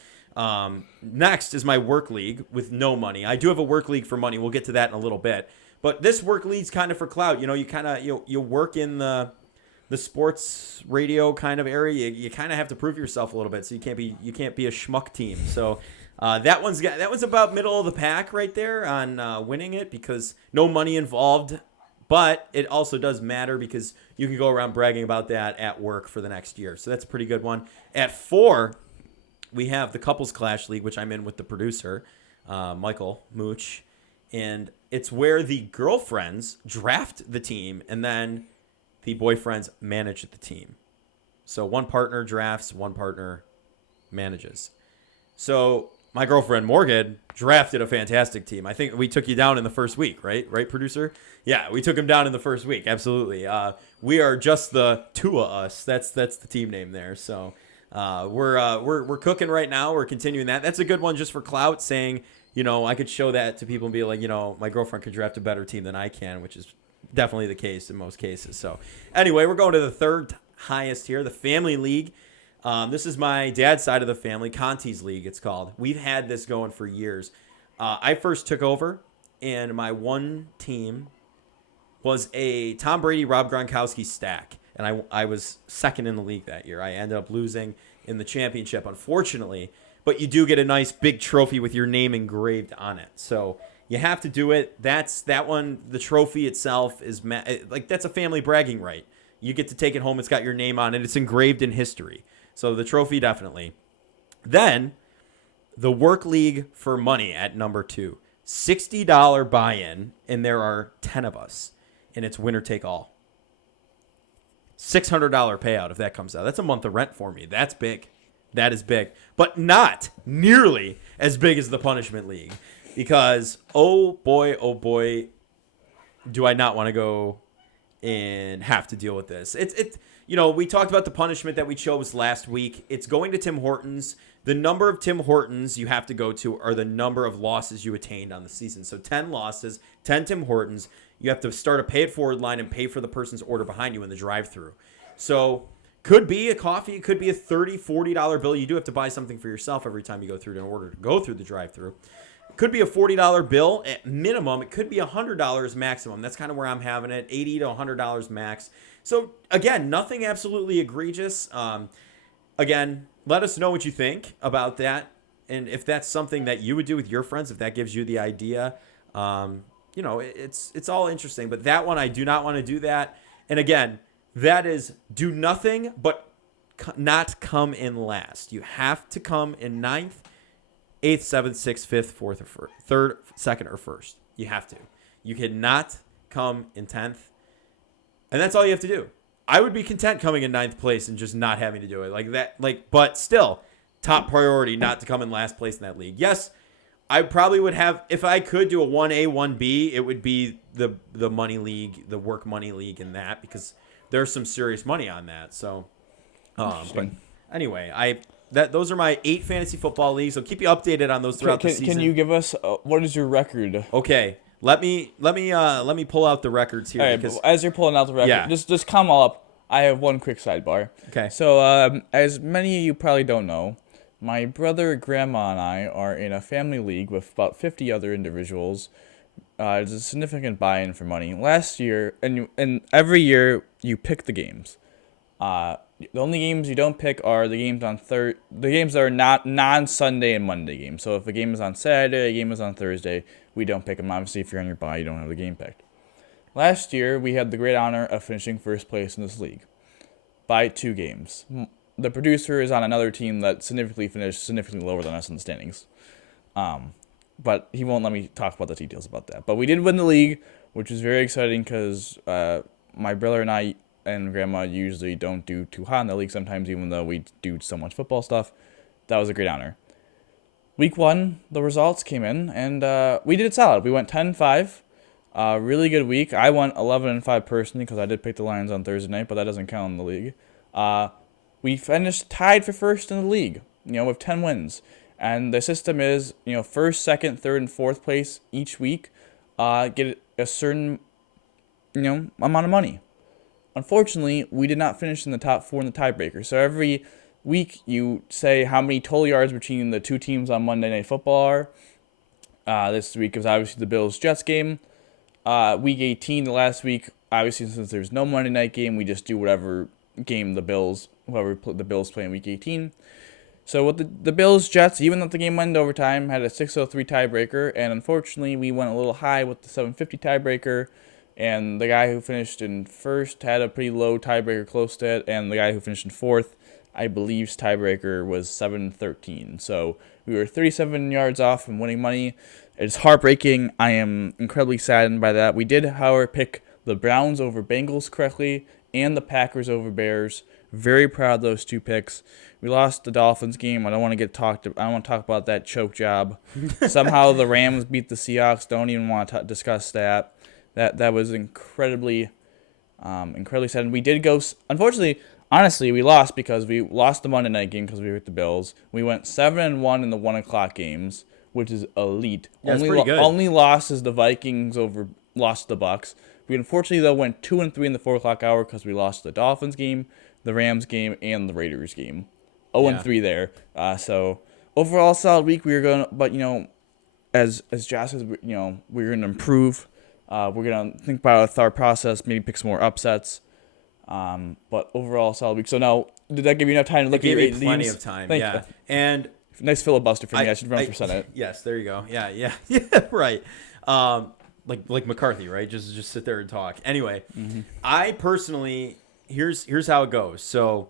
next is my work league with no money. I do have a work league for money. We'll get to that in a little bit. But this work league's kind of for clout. You know, you kind of you work in the sports radio kind of area. You kind of have to prove yourself a little bit. So you can't be a schmuck team. So that one's about middle of the pack right there on winning it because no money involved. But it also does matter because you can go around bragging about that at work for the next year. So that's a pretty good one. At 4, we have the Couples Clash League, which I'm in with the producer, Michael Mooch. And it's where the girlfriends draft the team and then the boyfriends manage the team. So one partner drafts, one partner manages. So my girlfriend Morgan drafted a fantastic team. I think we took you down in the first week, right? Right, producer? Yeah, we took him down in the first week. Absolutely. We are just the two of us. That's the team name there. So we're cooking right now. We're continuing that. That's a good one just for clout, saying, I could show that to people and be like, my girlfriend could draft a better team than I can, which is definitely the case in most cases. So anyway, we're going to the third highest here, the family league. This is my dad's side of the family, Conti's League, it's called. We've had this going for years. I first took over, and my one team was a Tom Brady, Rob Gronkowski stack. And I was second in the league that year. I ended up losing in the championship, unfortunately. But you do get a nice big trophy with your name engraved on it. So you have to do it. That one, the trophy itself is that's a family bragging right. You get to take it home. It's got your name on it. It's engraved in history. So the trophy, definitely. Then the work league for money at number 2. $60 buy-in, and there are 10 of us. And it's winner take all. $600 payout if that comes out. That's a month of rent for me. That's big. That is big. But not nearly as big as the Punishment League. Because, oh boy, do I not want to go and have to deal with this. We talked about the punishment that we chose last week. It's going to Tim Hortons. The number of Tim Hortons you have to go to are the number of losses you attained on the season. So 10 losses, 10 Tim Hortons. You have to start a pay it forward line and pay for the person's order behind you in the drive-thru. So could be a coffee, it could be a $30, $40 bill. You do have to buy something for yourself every time you go through in order to go through the drive-thru. It could be a $40 bill at minimum. It could be $100 maximum. That's kind of where I'm having it, $80 to $100 max. So again, nothing absolutely egregious. Again, let us know what you think about that, and if that's something that you would do with your friends, if that gives you the idea. It's all interesting, but that one I do not want to do that. And again, that is do nothing but not come in last. You have to come in 9th, 8th, 7th, 6th, 5th, 4th, or 3rd, 2nd, or 1st. You have to. You cannot come in 10th, and that's all you have to do. I would be content coming in 9th place and just not having to do it like that. But still, top priority not to come in last place in that league. Yes, I probably would have, if I could do a 1A, 1B, it would be the money league, the work money league in that, because there's some serious money on that. So, but anyway, those are my 8 fantasy football leagues. I'll keep you updated on those throughout the season. Can you give us what is your record? Okay, let me pull out the records here. All right, because as you're pulling out the record, just come up. I have one quick sidebar. Okay. So, as many of you probably don't know, my brother, grandma, and I are in a family league with about 50 other individuals. There's a significant buy-in for money. Last year, and every year, you pick the games. The only games you don't pick are the games the games that are not non-Sunday and Monday games. So if a game is on Saturday, a game is on Thursday, we don't pick them. Obviously, if you're on your bye, you don't have the game picked. Last year, we had the great honor of finishing first place in this league by 2 games. The producer is on another team that finished significantly lower than us in the standings. But he won't let me talk about the details about that. But we did win the league, which was very exciting because my brother and I and grandma usually don't do too hot in the league sometimes, even though we do so much football stuff. That was a great honor. Week 1, the results came in, and we did it solid. We went 10-5. Really good week. I went 11-5 personally because I did pick the Lions on Thursday night, but that doesn't count in the league. We finished tied for first in the league, with 10 wins. And the system is, first, second, third, and fourth place each week get a certain, amount of money. Unfortunately, we did not finish in the top 4 in the tiebreaker. So every week you say how many total yards between the 2 teams on Monday Night Football are. This week was obviously the Bills-Jets game. Week 18, the last week, obviously since there's no Monday night game, we just do whatever game the Bills play in week 18. So with the Bills-Jets, even though the game went into overtime, had a 6:03 tiebreaker, and unfortunately we went a little high with the 7:50 tiebreaker, and the guy who finished in first had a pretty low tiebreaker close to it, and the guy who finished in fourth, I believe's tiebreaker was 7:13. So we were 37 yards off from winning money. It's heartbreaking. I am incredibly saddened by that. We did, however, pick the Browns over Bengals correctly and the Packers over Bears. Very proud of those 2 picks. We lost the Dolphins game. I don't want to talk about that choke job. Somehow the Rams beat the Seahawks. Don't even want to discuss that. That was incredibly sad. We did go. Unfortunately, honestly, we lost because we lost the Monday night game because we hit the Bills. We went 7-1 in the 1:00 games, which is elite. Yeah, pretty good. Only loss is the Vikings lost to the Bucks. We unfortunately though went 2-3 in the 4:00 hour because we lost the Dolphins game, the Rams game, and the Raiders game. 0-3 there. So overall solid week. We were going, but as Josh says, we're going to improve. We're going to think about our process, maybe pick some more upsets. But overall solid week. So now, did that give you enough time to look at your 8 leagues? Plenty of time. Thank you. And nice filibuster for me. I should run for Senate. Yes, there you go. Yeah, right. Like McCarthy, right? Just sit there and talk. Anyway, I personally, here's how it goes. So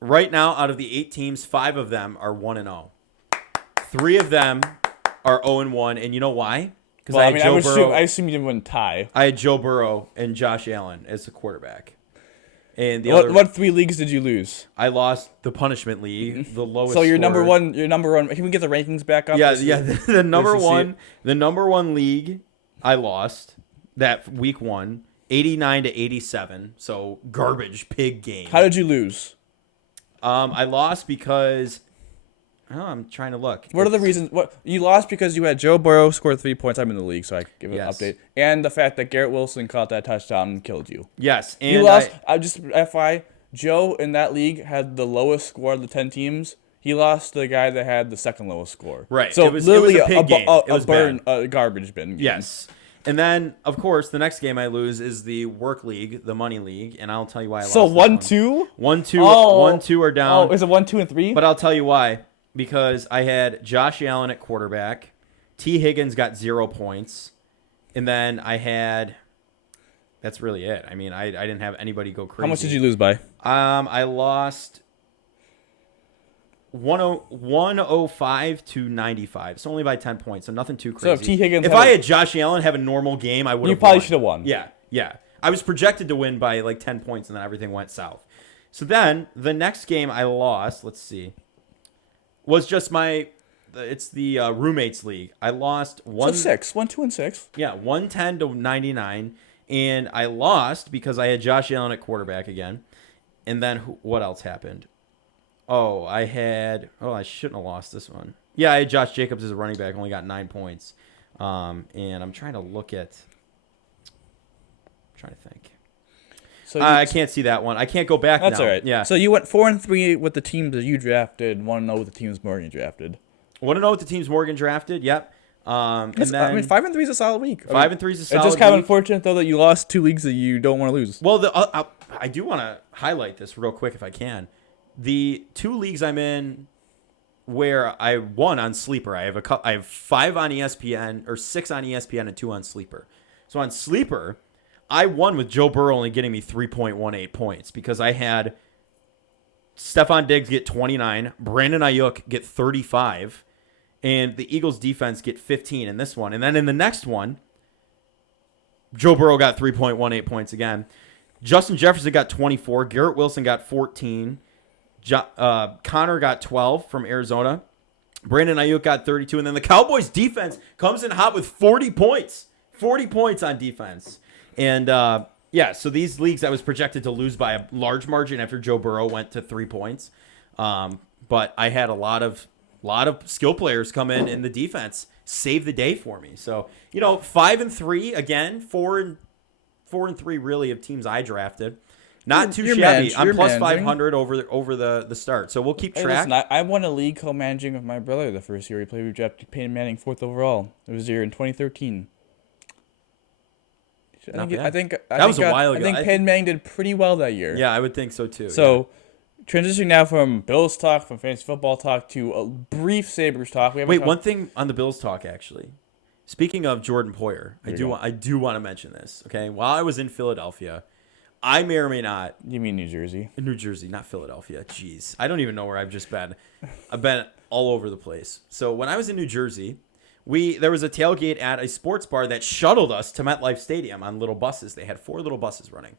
right now, out of the 8 teams, 5 of them are 1-0. 3 of them are 0-1, and you know why? Because I assume you didn't win tie. I had Joe Burrow and Josh Allen as the quarterback. And the other, what 3 leagues did you lose? I lost the punishment league, the lowest. So you're score. number one. You're number one. Can we get the rankings back up? Yeah. The number one league, I lost that week 1, 89 to 87. So garbage pig game. How did you lose? I lost because. Oh, I'm trying to look. What are the reasons? What you lost because you had Joe Burrow score 3 points. I'm in the league, so I can give an update. And the fact that Garrett Wilson caught that touchdown and killed you. Yes, and you lost. I just FYI, Joe in that league had the lowest score of the 10 teams. He lost to the guy that had the second lowest score. Right. So it was literally a pig game. It was a garbage bin game. Yes. And then, of course, the next game I lose is the work league, the money league, and I'll tell you why I lost. So 1-2? 1-2 are down. Oh, is it 1, 2, and 3? But I'll tell you why. Because I had Josh Allen at quarterback. T. Higgins got 0 points. And then I had... That's really it. I mean, I didn't have anybody go crazy. How much did you lose by? I lost 105 to 95. So only by 10 points. So nothing too crazy. So if T. Higgins... If I had Josh Allen have a normal game, I would have You probably should have won. Yeah. I was projected to win by like 10 points, and then everything went south. So then, the next game I lost, let's see, was just it's the roommates league. I lost 1 2, and 6. Yeah, 110 to 99, and I lost because I had Josh Allen at quarterback again. And then what else happened? I shouldn't have lost this one. Yeah, I had Josh Jacobs as a running back, only got 9 points. And I'm trying to think. So I can't see that one. I can't go back now. That's all right. Yeah. So you went 4-3 with the teams that you drafted. Want to know what the teams Morgan drafted? Want to know what the teams Morgan drafted? Yep. And then 5-3 is a solid week. 5-3 is a solid It's just kind of week. unfortunate though that you lost 2 leagues that you don't want to lose. Well, I do want to highlight this real quick if I can. The 2 leagues I'm in where I won on Sleeper. I have 5 on ESPN or 6 on ESPN and 2 on Sleeper. So on Sleeper, I won with Joe Burrow only getting me 3.18 points because I had Stephon Diggs get 29, Brandon Ayuk get 35, and the Eagles defense get 15 in this one. And then in the next one, Joe Burrow got 3.18 points again. Justin Jefferson got 24. Garrett Wilson got 14. Connor got 12 from Arizona. Brandon Ayuk got 32. And then the Cowboys defense comes in hot with 40 points. 40 points on defense. And, so these leagues I was projected to lose by a large margin after Joe Burrow went to 3 points. But I had a lot of skill players come in the defense save the day for me. So, 5-3 again, 4-3 really of teams I drafted. Not too shabby. I'm plus 500 over the start. So we'll keep track. Listen, I won a league co-managing with my brother the first year we played. We drafted Peyton Manning 4th overall. It was the year in 2013. I think that was a while ago. I think Peyton Manning did pretty well that year. Yeah, I would think so too. So, transitioning now from Bills talk, from fantasy football talk to a brief Sabres talk. One thing on the Bills talk actually. Speaking of Jordan Poyer, I do want to mention this. Okay, while I was in Philadelphia, I may or may not. You mean New Jersey? New Jersey, not Philadelphia. Jeez, I don't even know where I've just been. I've been all over the place. So when I was in New Jersey, there was a tailgate at a sports bar that shuttled us to MetLife Stadium on little buses. They had 4 little buses running.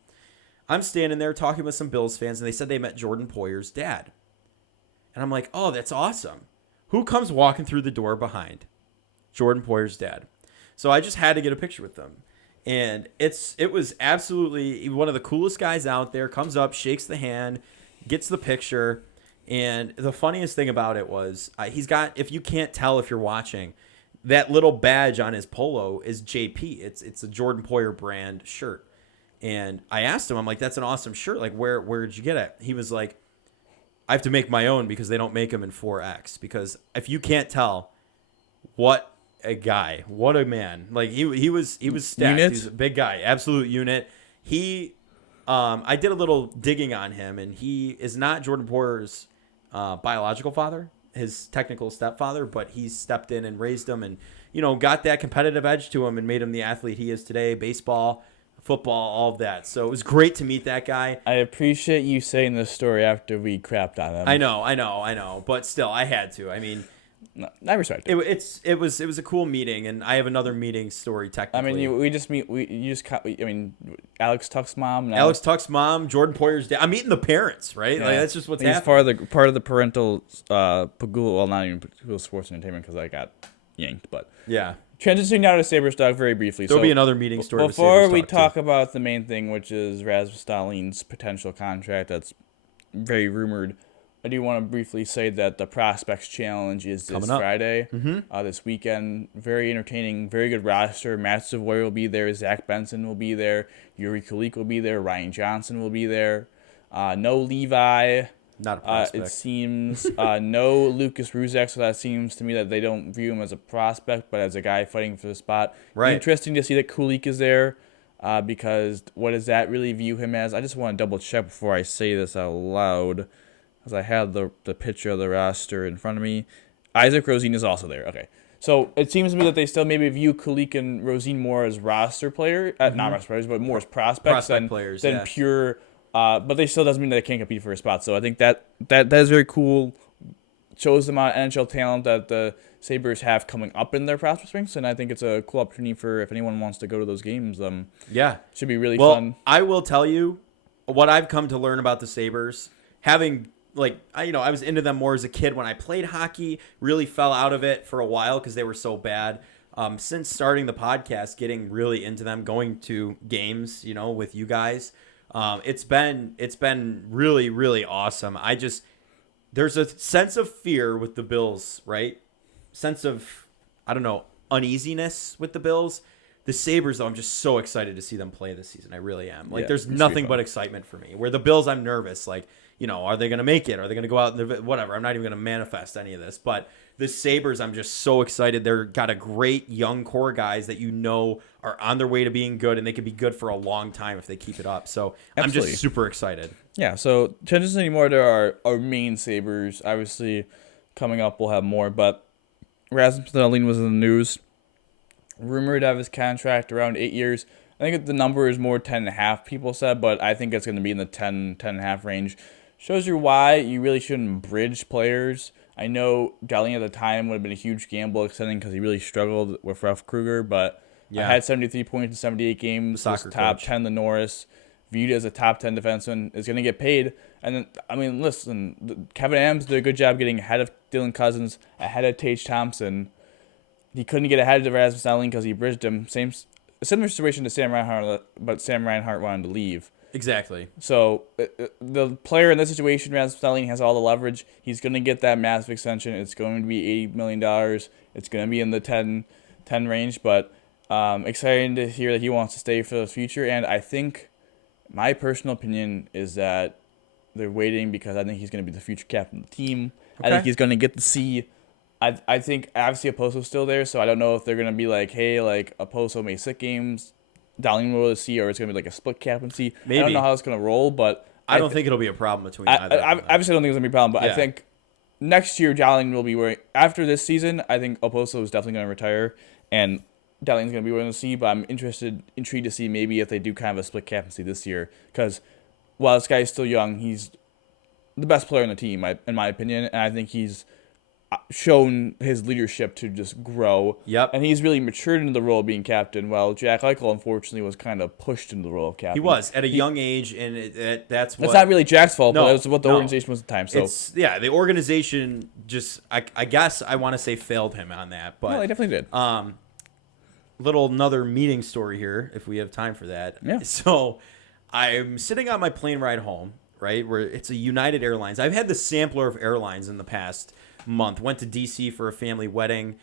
I'm standing there talking with some Bills fans, and they said they met Jordan Poyer's dad. And I'm like, oh, that's awesome. Who comes walking through the door behind? Jordan Poyer's dad. So I just had to get a picture with them. And it was absolutely one of the coolest guys out there. Comes up, shakes the hand, gets the picture. And the funniest thing about it was he's got, if you can't tell if you're watching, that little badge on his polo is JP. It's a Jordan Poyer brand shirt. And I asked him, I'm like, that's an awesome shirt. Like, where did you get it? He was like, I have to make my own because they don't make them in 4X. Because if you can't tell, what a guy, what a man. Like he was stacked. Unit? He's a big guy, absolute unit. I did a little digging on him, and he is not Jordan Poyer's biological father, his technical stepfather, but he stepped in and raised him and, got that competitive edge to him and made him the athlete he is today, baseball, football, all of that. So it was great to meet that guy. I appreciate you saying this story after we crapped on him. I know. But still, I had to. I mean, No, I respect it. It was a cool meeting, and I have another meeting story I technically. mean, we just meet. I mean, Alex Tuck's mom. Now, Alex Tuck's mom, Jordan Poyer's dad. I'm meeting the parents, right? yeah, Like that's just what's he's happening. part of the parental Pagula. Well, not even Pagula Sports Entertainment because I got yanked. But Yeah, transitioning now to Sabres talk very briefly. there'll So be another meeting story. with before Sabres we talk, talk about the main thing, which is Rasmus Dahlin's potential contract, that's very rumored. I do want to briefly say that the Prospects Challenge is this Coming up. Friday, this weekend. Very entertaining, very good roster. Matt Savoy will be there. Zach Benson will be there. Yuri Kulik will be there. Ryan Johnson will be there. No Levi. not a prospect. It seems no Lucas Ruzek, so that seems to me that they don't view him as a prospect, but as a guy fighting for the spot. Right. Interesting to see that Kulik is there, because what does that really view him as? I just want to double check before I say this out loud, because I have the picture of the roster in front of me. Isaac Rosine is also there. Okay. So it seems to me that they still maybe view Kulik and Rosine more as roster player, not roster players, but more as prospects Prospect players, than yeah. pure. But they still doesn't mean that they can't compete for a spot. So I think that is very cool. Shows the amount of NHL talent that the Sabres have coming up in their prospect ranks, and I think it's a cool opportunity for if anyone wants to go to those games. Yeah, should be really well, fun. I will tell you what I've come to learn about the Sabres, having I was into them more as a kid when I played hockey, really fell out of it for a while because they were so bad. Since starting the podcast, getting really into them, going to games, with you guys, it's been really, really awesome. There's a sense of fear with the Bills, right? Sense of, I don't know, uneasiness with the Bills. The Sabres, though, I'm just so excited to see them play this season. I really am. Like, Yeah, there's it's nothing fun. but excitement for me. Where the Bills, I'm nervous. Like, are they going to make it? Are they going to go out? Whatever. I'm not even going to manifest any of this. But the Sabres, I'm just so excited. They've got a great young core guys that are on their way to being good, and they could be good for a long time if they keep it up. So I'm Absolutely. just super excited. Yeah, so transitioning more to our main Sabres, obviously coming up we'll have more, but Rasmus Dahlin was in the news. Rumored to have his contract around 8 years. I think the number is more 10.5, people said, but I think it's going to be in the 10.5 range. Shows you why you really shouldn't bridge players. I know Dahlin at the time would have been a huge gamble extending because he really struggled with Ralph Kruger, but Yeah. I had 73 points in 78 games. The soccer was top coach. 10 the Norris. Viewed as a top 10 defenseman, is going to get paid. And then, I mean, listen, Kevin Adams did a good job getting ahead of Dylan Cousins, ahead of Tage Thompson. He couldn't get ahead of Rasmus Dahlin because he bridged him. Similar situation to Sam Reinhart, but Sam Reinhart wanted to leave. Exactly. So the player in this situation, Rasmus Dahlin, has all the leverage. He's going to get that massive extension. It's going to be $80 million. It's going to be in the 10 range, but exciting to hear that he wants to stay for the future. And I think my personal opinion is that they're waiting because I think he's going to be the future captain of the team. Okay. I think he's going to get to see. I think obviously Oposo's still there, so I don't know if they're going to be like, hey, like Oposo may sit games, Dahlin will see, or it's going to be like a split captaincy. Maybe. I don't know how it's going to roll, but I don't think it'll be a problem between either. I of them. obviously don't think it's going to be a problem, but Yeah. I think next year Dahlin will be wearing, after this season, I think Oposo is definitely going to retire, and Dahlin's going to be wearing the C, but I'm intrigued to see maybe if they do kind of a split captaincy this year, because while this guy's still young, he's the best player on the team, in my opinion, and I think he's shown his leadership to just grow. Yep. And he's really matured into the role of being captain, while Jack Eichel, unfortunately, was kind of pushed into the role of captain. He was at a young age, and that's what. It's not really Jack's fault, No, but it's what the no. organization was at the time. So The organization just, I guess I want to say failed him on that, but no, they definitely did. another meeting story here if we have time for that. Yeah. So I'm sitting on my plane ride home, right, where it's a United Airlines. I've had the sampler of airlines in the past month. Went to DC for a family wedding.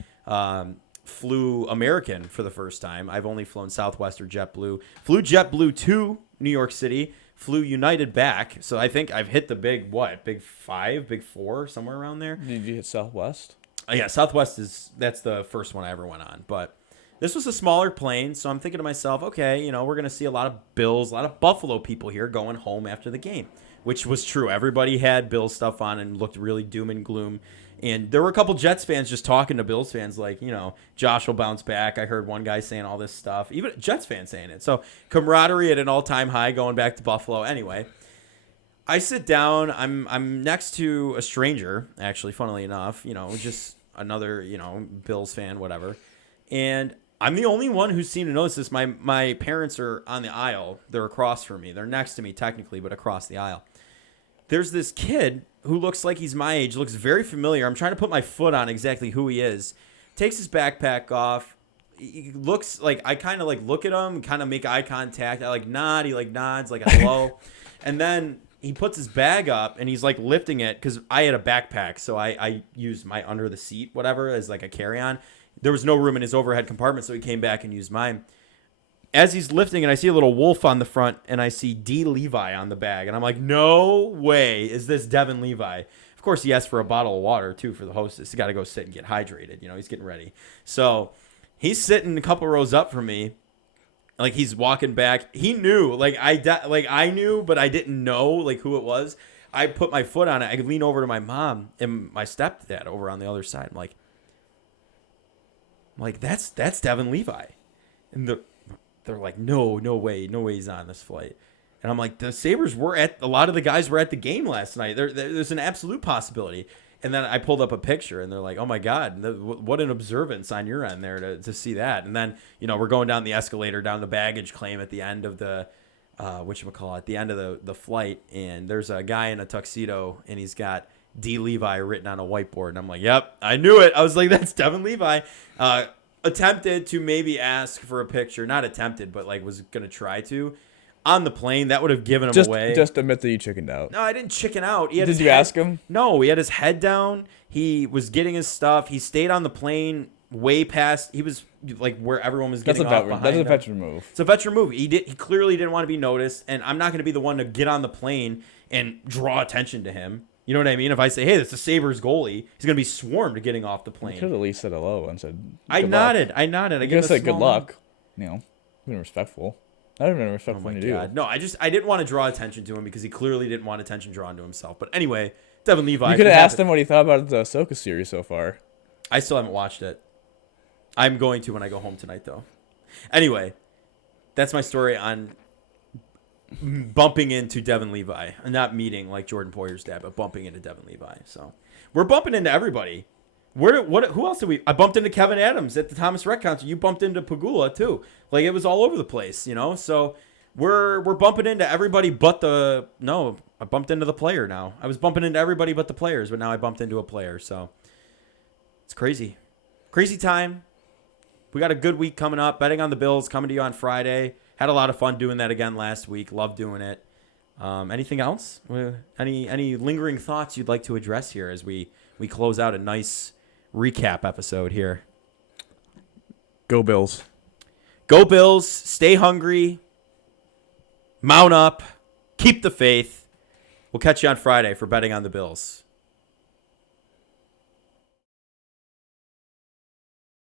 Flew American for the first time. I've only flown Southwest or JetBlue. Flew JetBlue to New York City. Flew United back. So I think I've hit the big 5, big 4, somewhere around there. Did you hit Southwest? Yeah, Southwest that's the first one I ever went on. But this was a smaller plane, so I'm thinking to myself, okay, we're going to see a lot of Bills, a lot of Buffalo people here going home after the game, which was true. Everybody had Bills stuff on and looked really doom and gloom. And there were a couple Jets fans just talking to Bills fans like, Josh will bounce back. I heard one guy saying all this stuff, even Jets fans saying it. So camaraderie at an all-time high going back to Buffalo. Anyway, I sit down. I'm next to a stranger, actually, funnily enough, just another, Bills fan, whatever. And I'm the only one who seemed to notice this. My parents are on the aisle. They're across from me. They're next to me technically, but across the aisle. There's this kid who looks like he's my age, looks very familiar. I'm trying to put my foot on exactly who he is. Takes his backpack off. He looks like, I kind of like look at him, kind of make eye contact. I like nod. He like nods like hello. And then he puts his bag up and he's like lifting it because I had a backpack. So I used my under the seat, whatever, as like a carry-on. There was no room in his overhead compartment, so he came back and used mine. As he's lifting it, I see a little wolf on the front, and I see D. Levi on the bag. And I'm like, no way is this Devin Levi. Of course, he asked for a bottle of water, too, for the hostess. He's got to go sit and get hydrated. He's getting ready. So he's sitting a couple rows up from me. Like, he's walking back. He knew. I knew, but I didn't know, like, who it was. I put my foot on it. I lean over to my mom and my stepdad over on the other side. I'm like, that's Devin Levi. And they're like, no way he's on this flight. And I'm like, the Sabres a lot of the guys were at the game last night. There's an absolute possibility. And then I pulled up a picture and they're like, oh my God, what an observance on your end there to see that. And then, we're going down the escalator, down the baggage claim at the end of the, at the end of the flight. And there's a guy in a tuxedo and he's got D. Levi written on a whiteboard. And I'm like, yep, I knew it. I was like, that's Devin Levi. Attempted to maybe ask for a picture. Not attempted, but like was going to try to. On the plane, that would have given him away. Just admit that you chickened out. No, I didn't chicken out. Did you ask him? No, he had his head down. He was getting his stuff. He stayed on the plane way past. He was like where everyone was getting off behind him. That's a veteran move. It's a veteran move. He clearly didn't want to be noticed, and I'm not going to be the one to get on the plane and draw attention to him. You know what I mean? If I say, hey, that's the Sabres goalie, he's going to be swarmed to getting off the plane. You could at least said hello and said I nodded. I guess said good luck. Being respectful. I don't even respectful when you do. No, I didn't want to draw attention to him because he clearly didn't want attention drawn to himself. But anyway, Devin Levi. You could have asked him what he thought about the Ahsoka series so far. I still haven't watched it. I'm going to when I go home tonight, though. Anyway, that's my story on bumping into Devin Levi. Not meeting like Jordan Poyer's dad, but bumping into Devin Levi. So we're bumping into everybody. Who else did we? I bumped into Kevin Adams at the Thomas Rec concert. You bumped into Pagula too. Like it was all over the place, So we're bumping into everybody but I bumped into the player now. I was bumping into everybody but the players, but now I bumped into a player. So it's crazy. Crazy time. We got a good week coming up. Betting on the Bills coming to you on Friday. Had a lot of fun doing that again last week. Love doing it. Anything else? Any lingering thoughts you'd like to address here as we close out a nice recap episode here? Go Bills. Go Bills. Stay hungry. Mount up. Keep the faith. We'll catch you on Friday for betting on the Bills.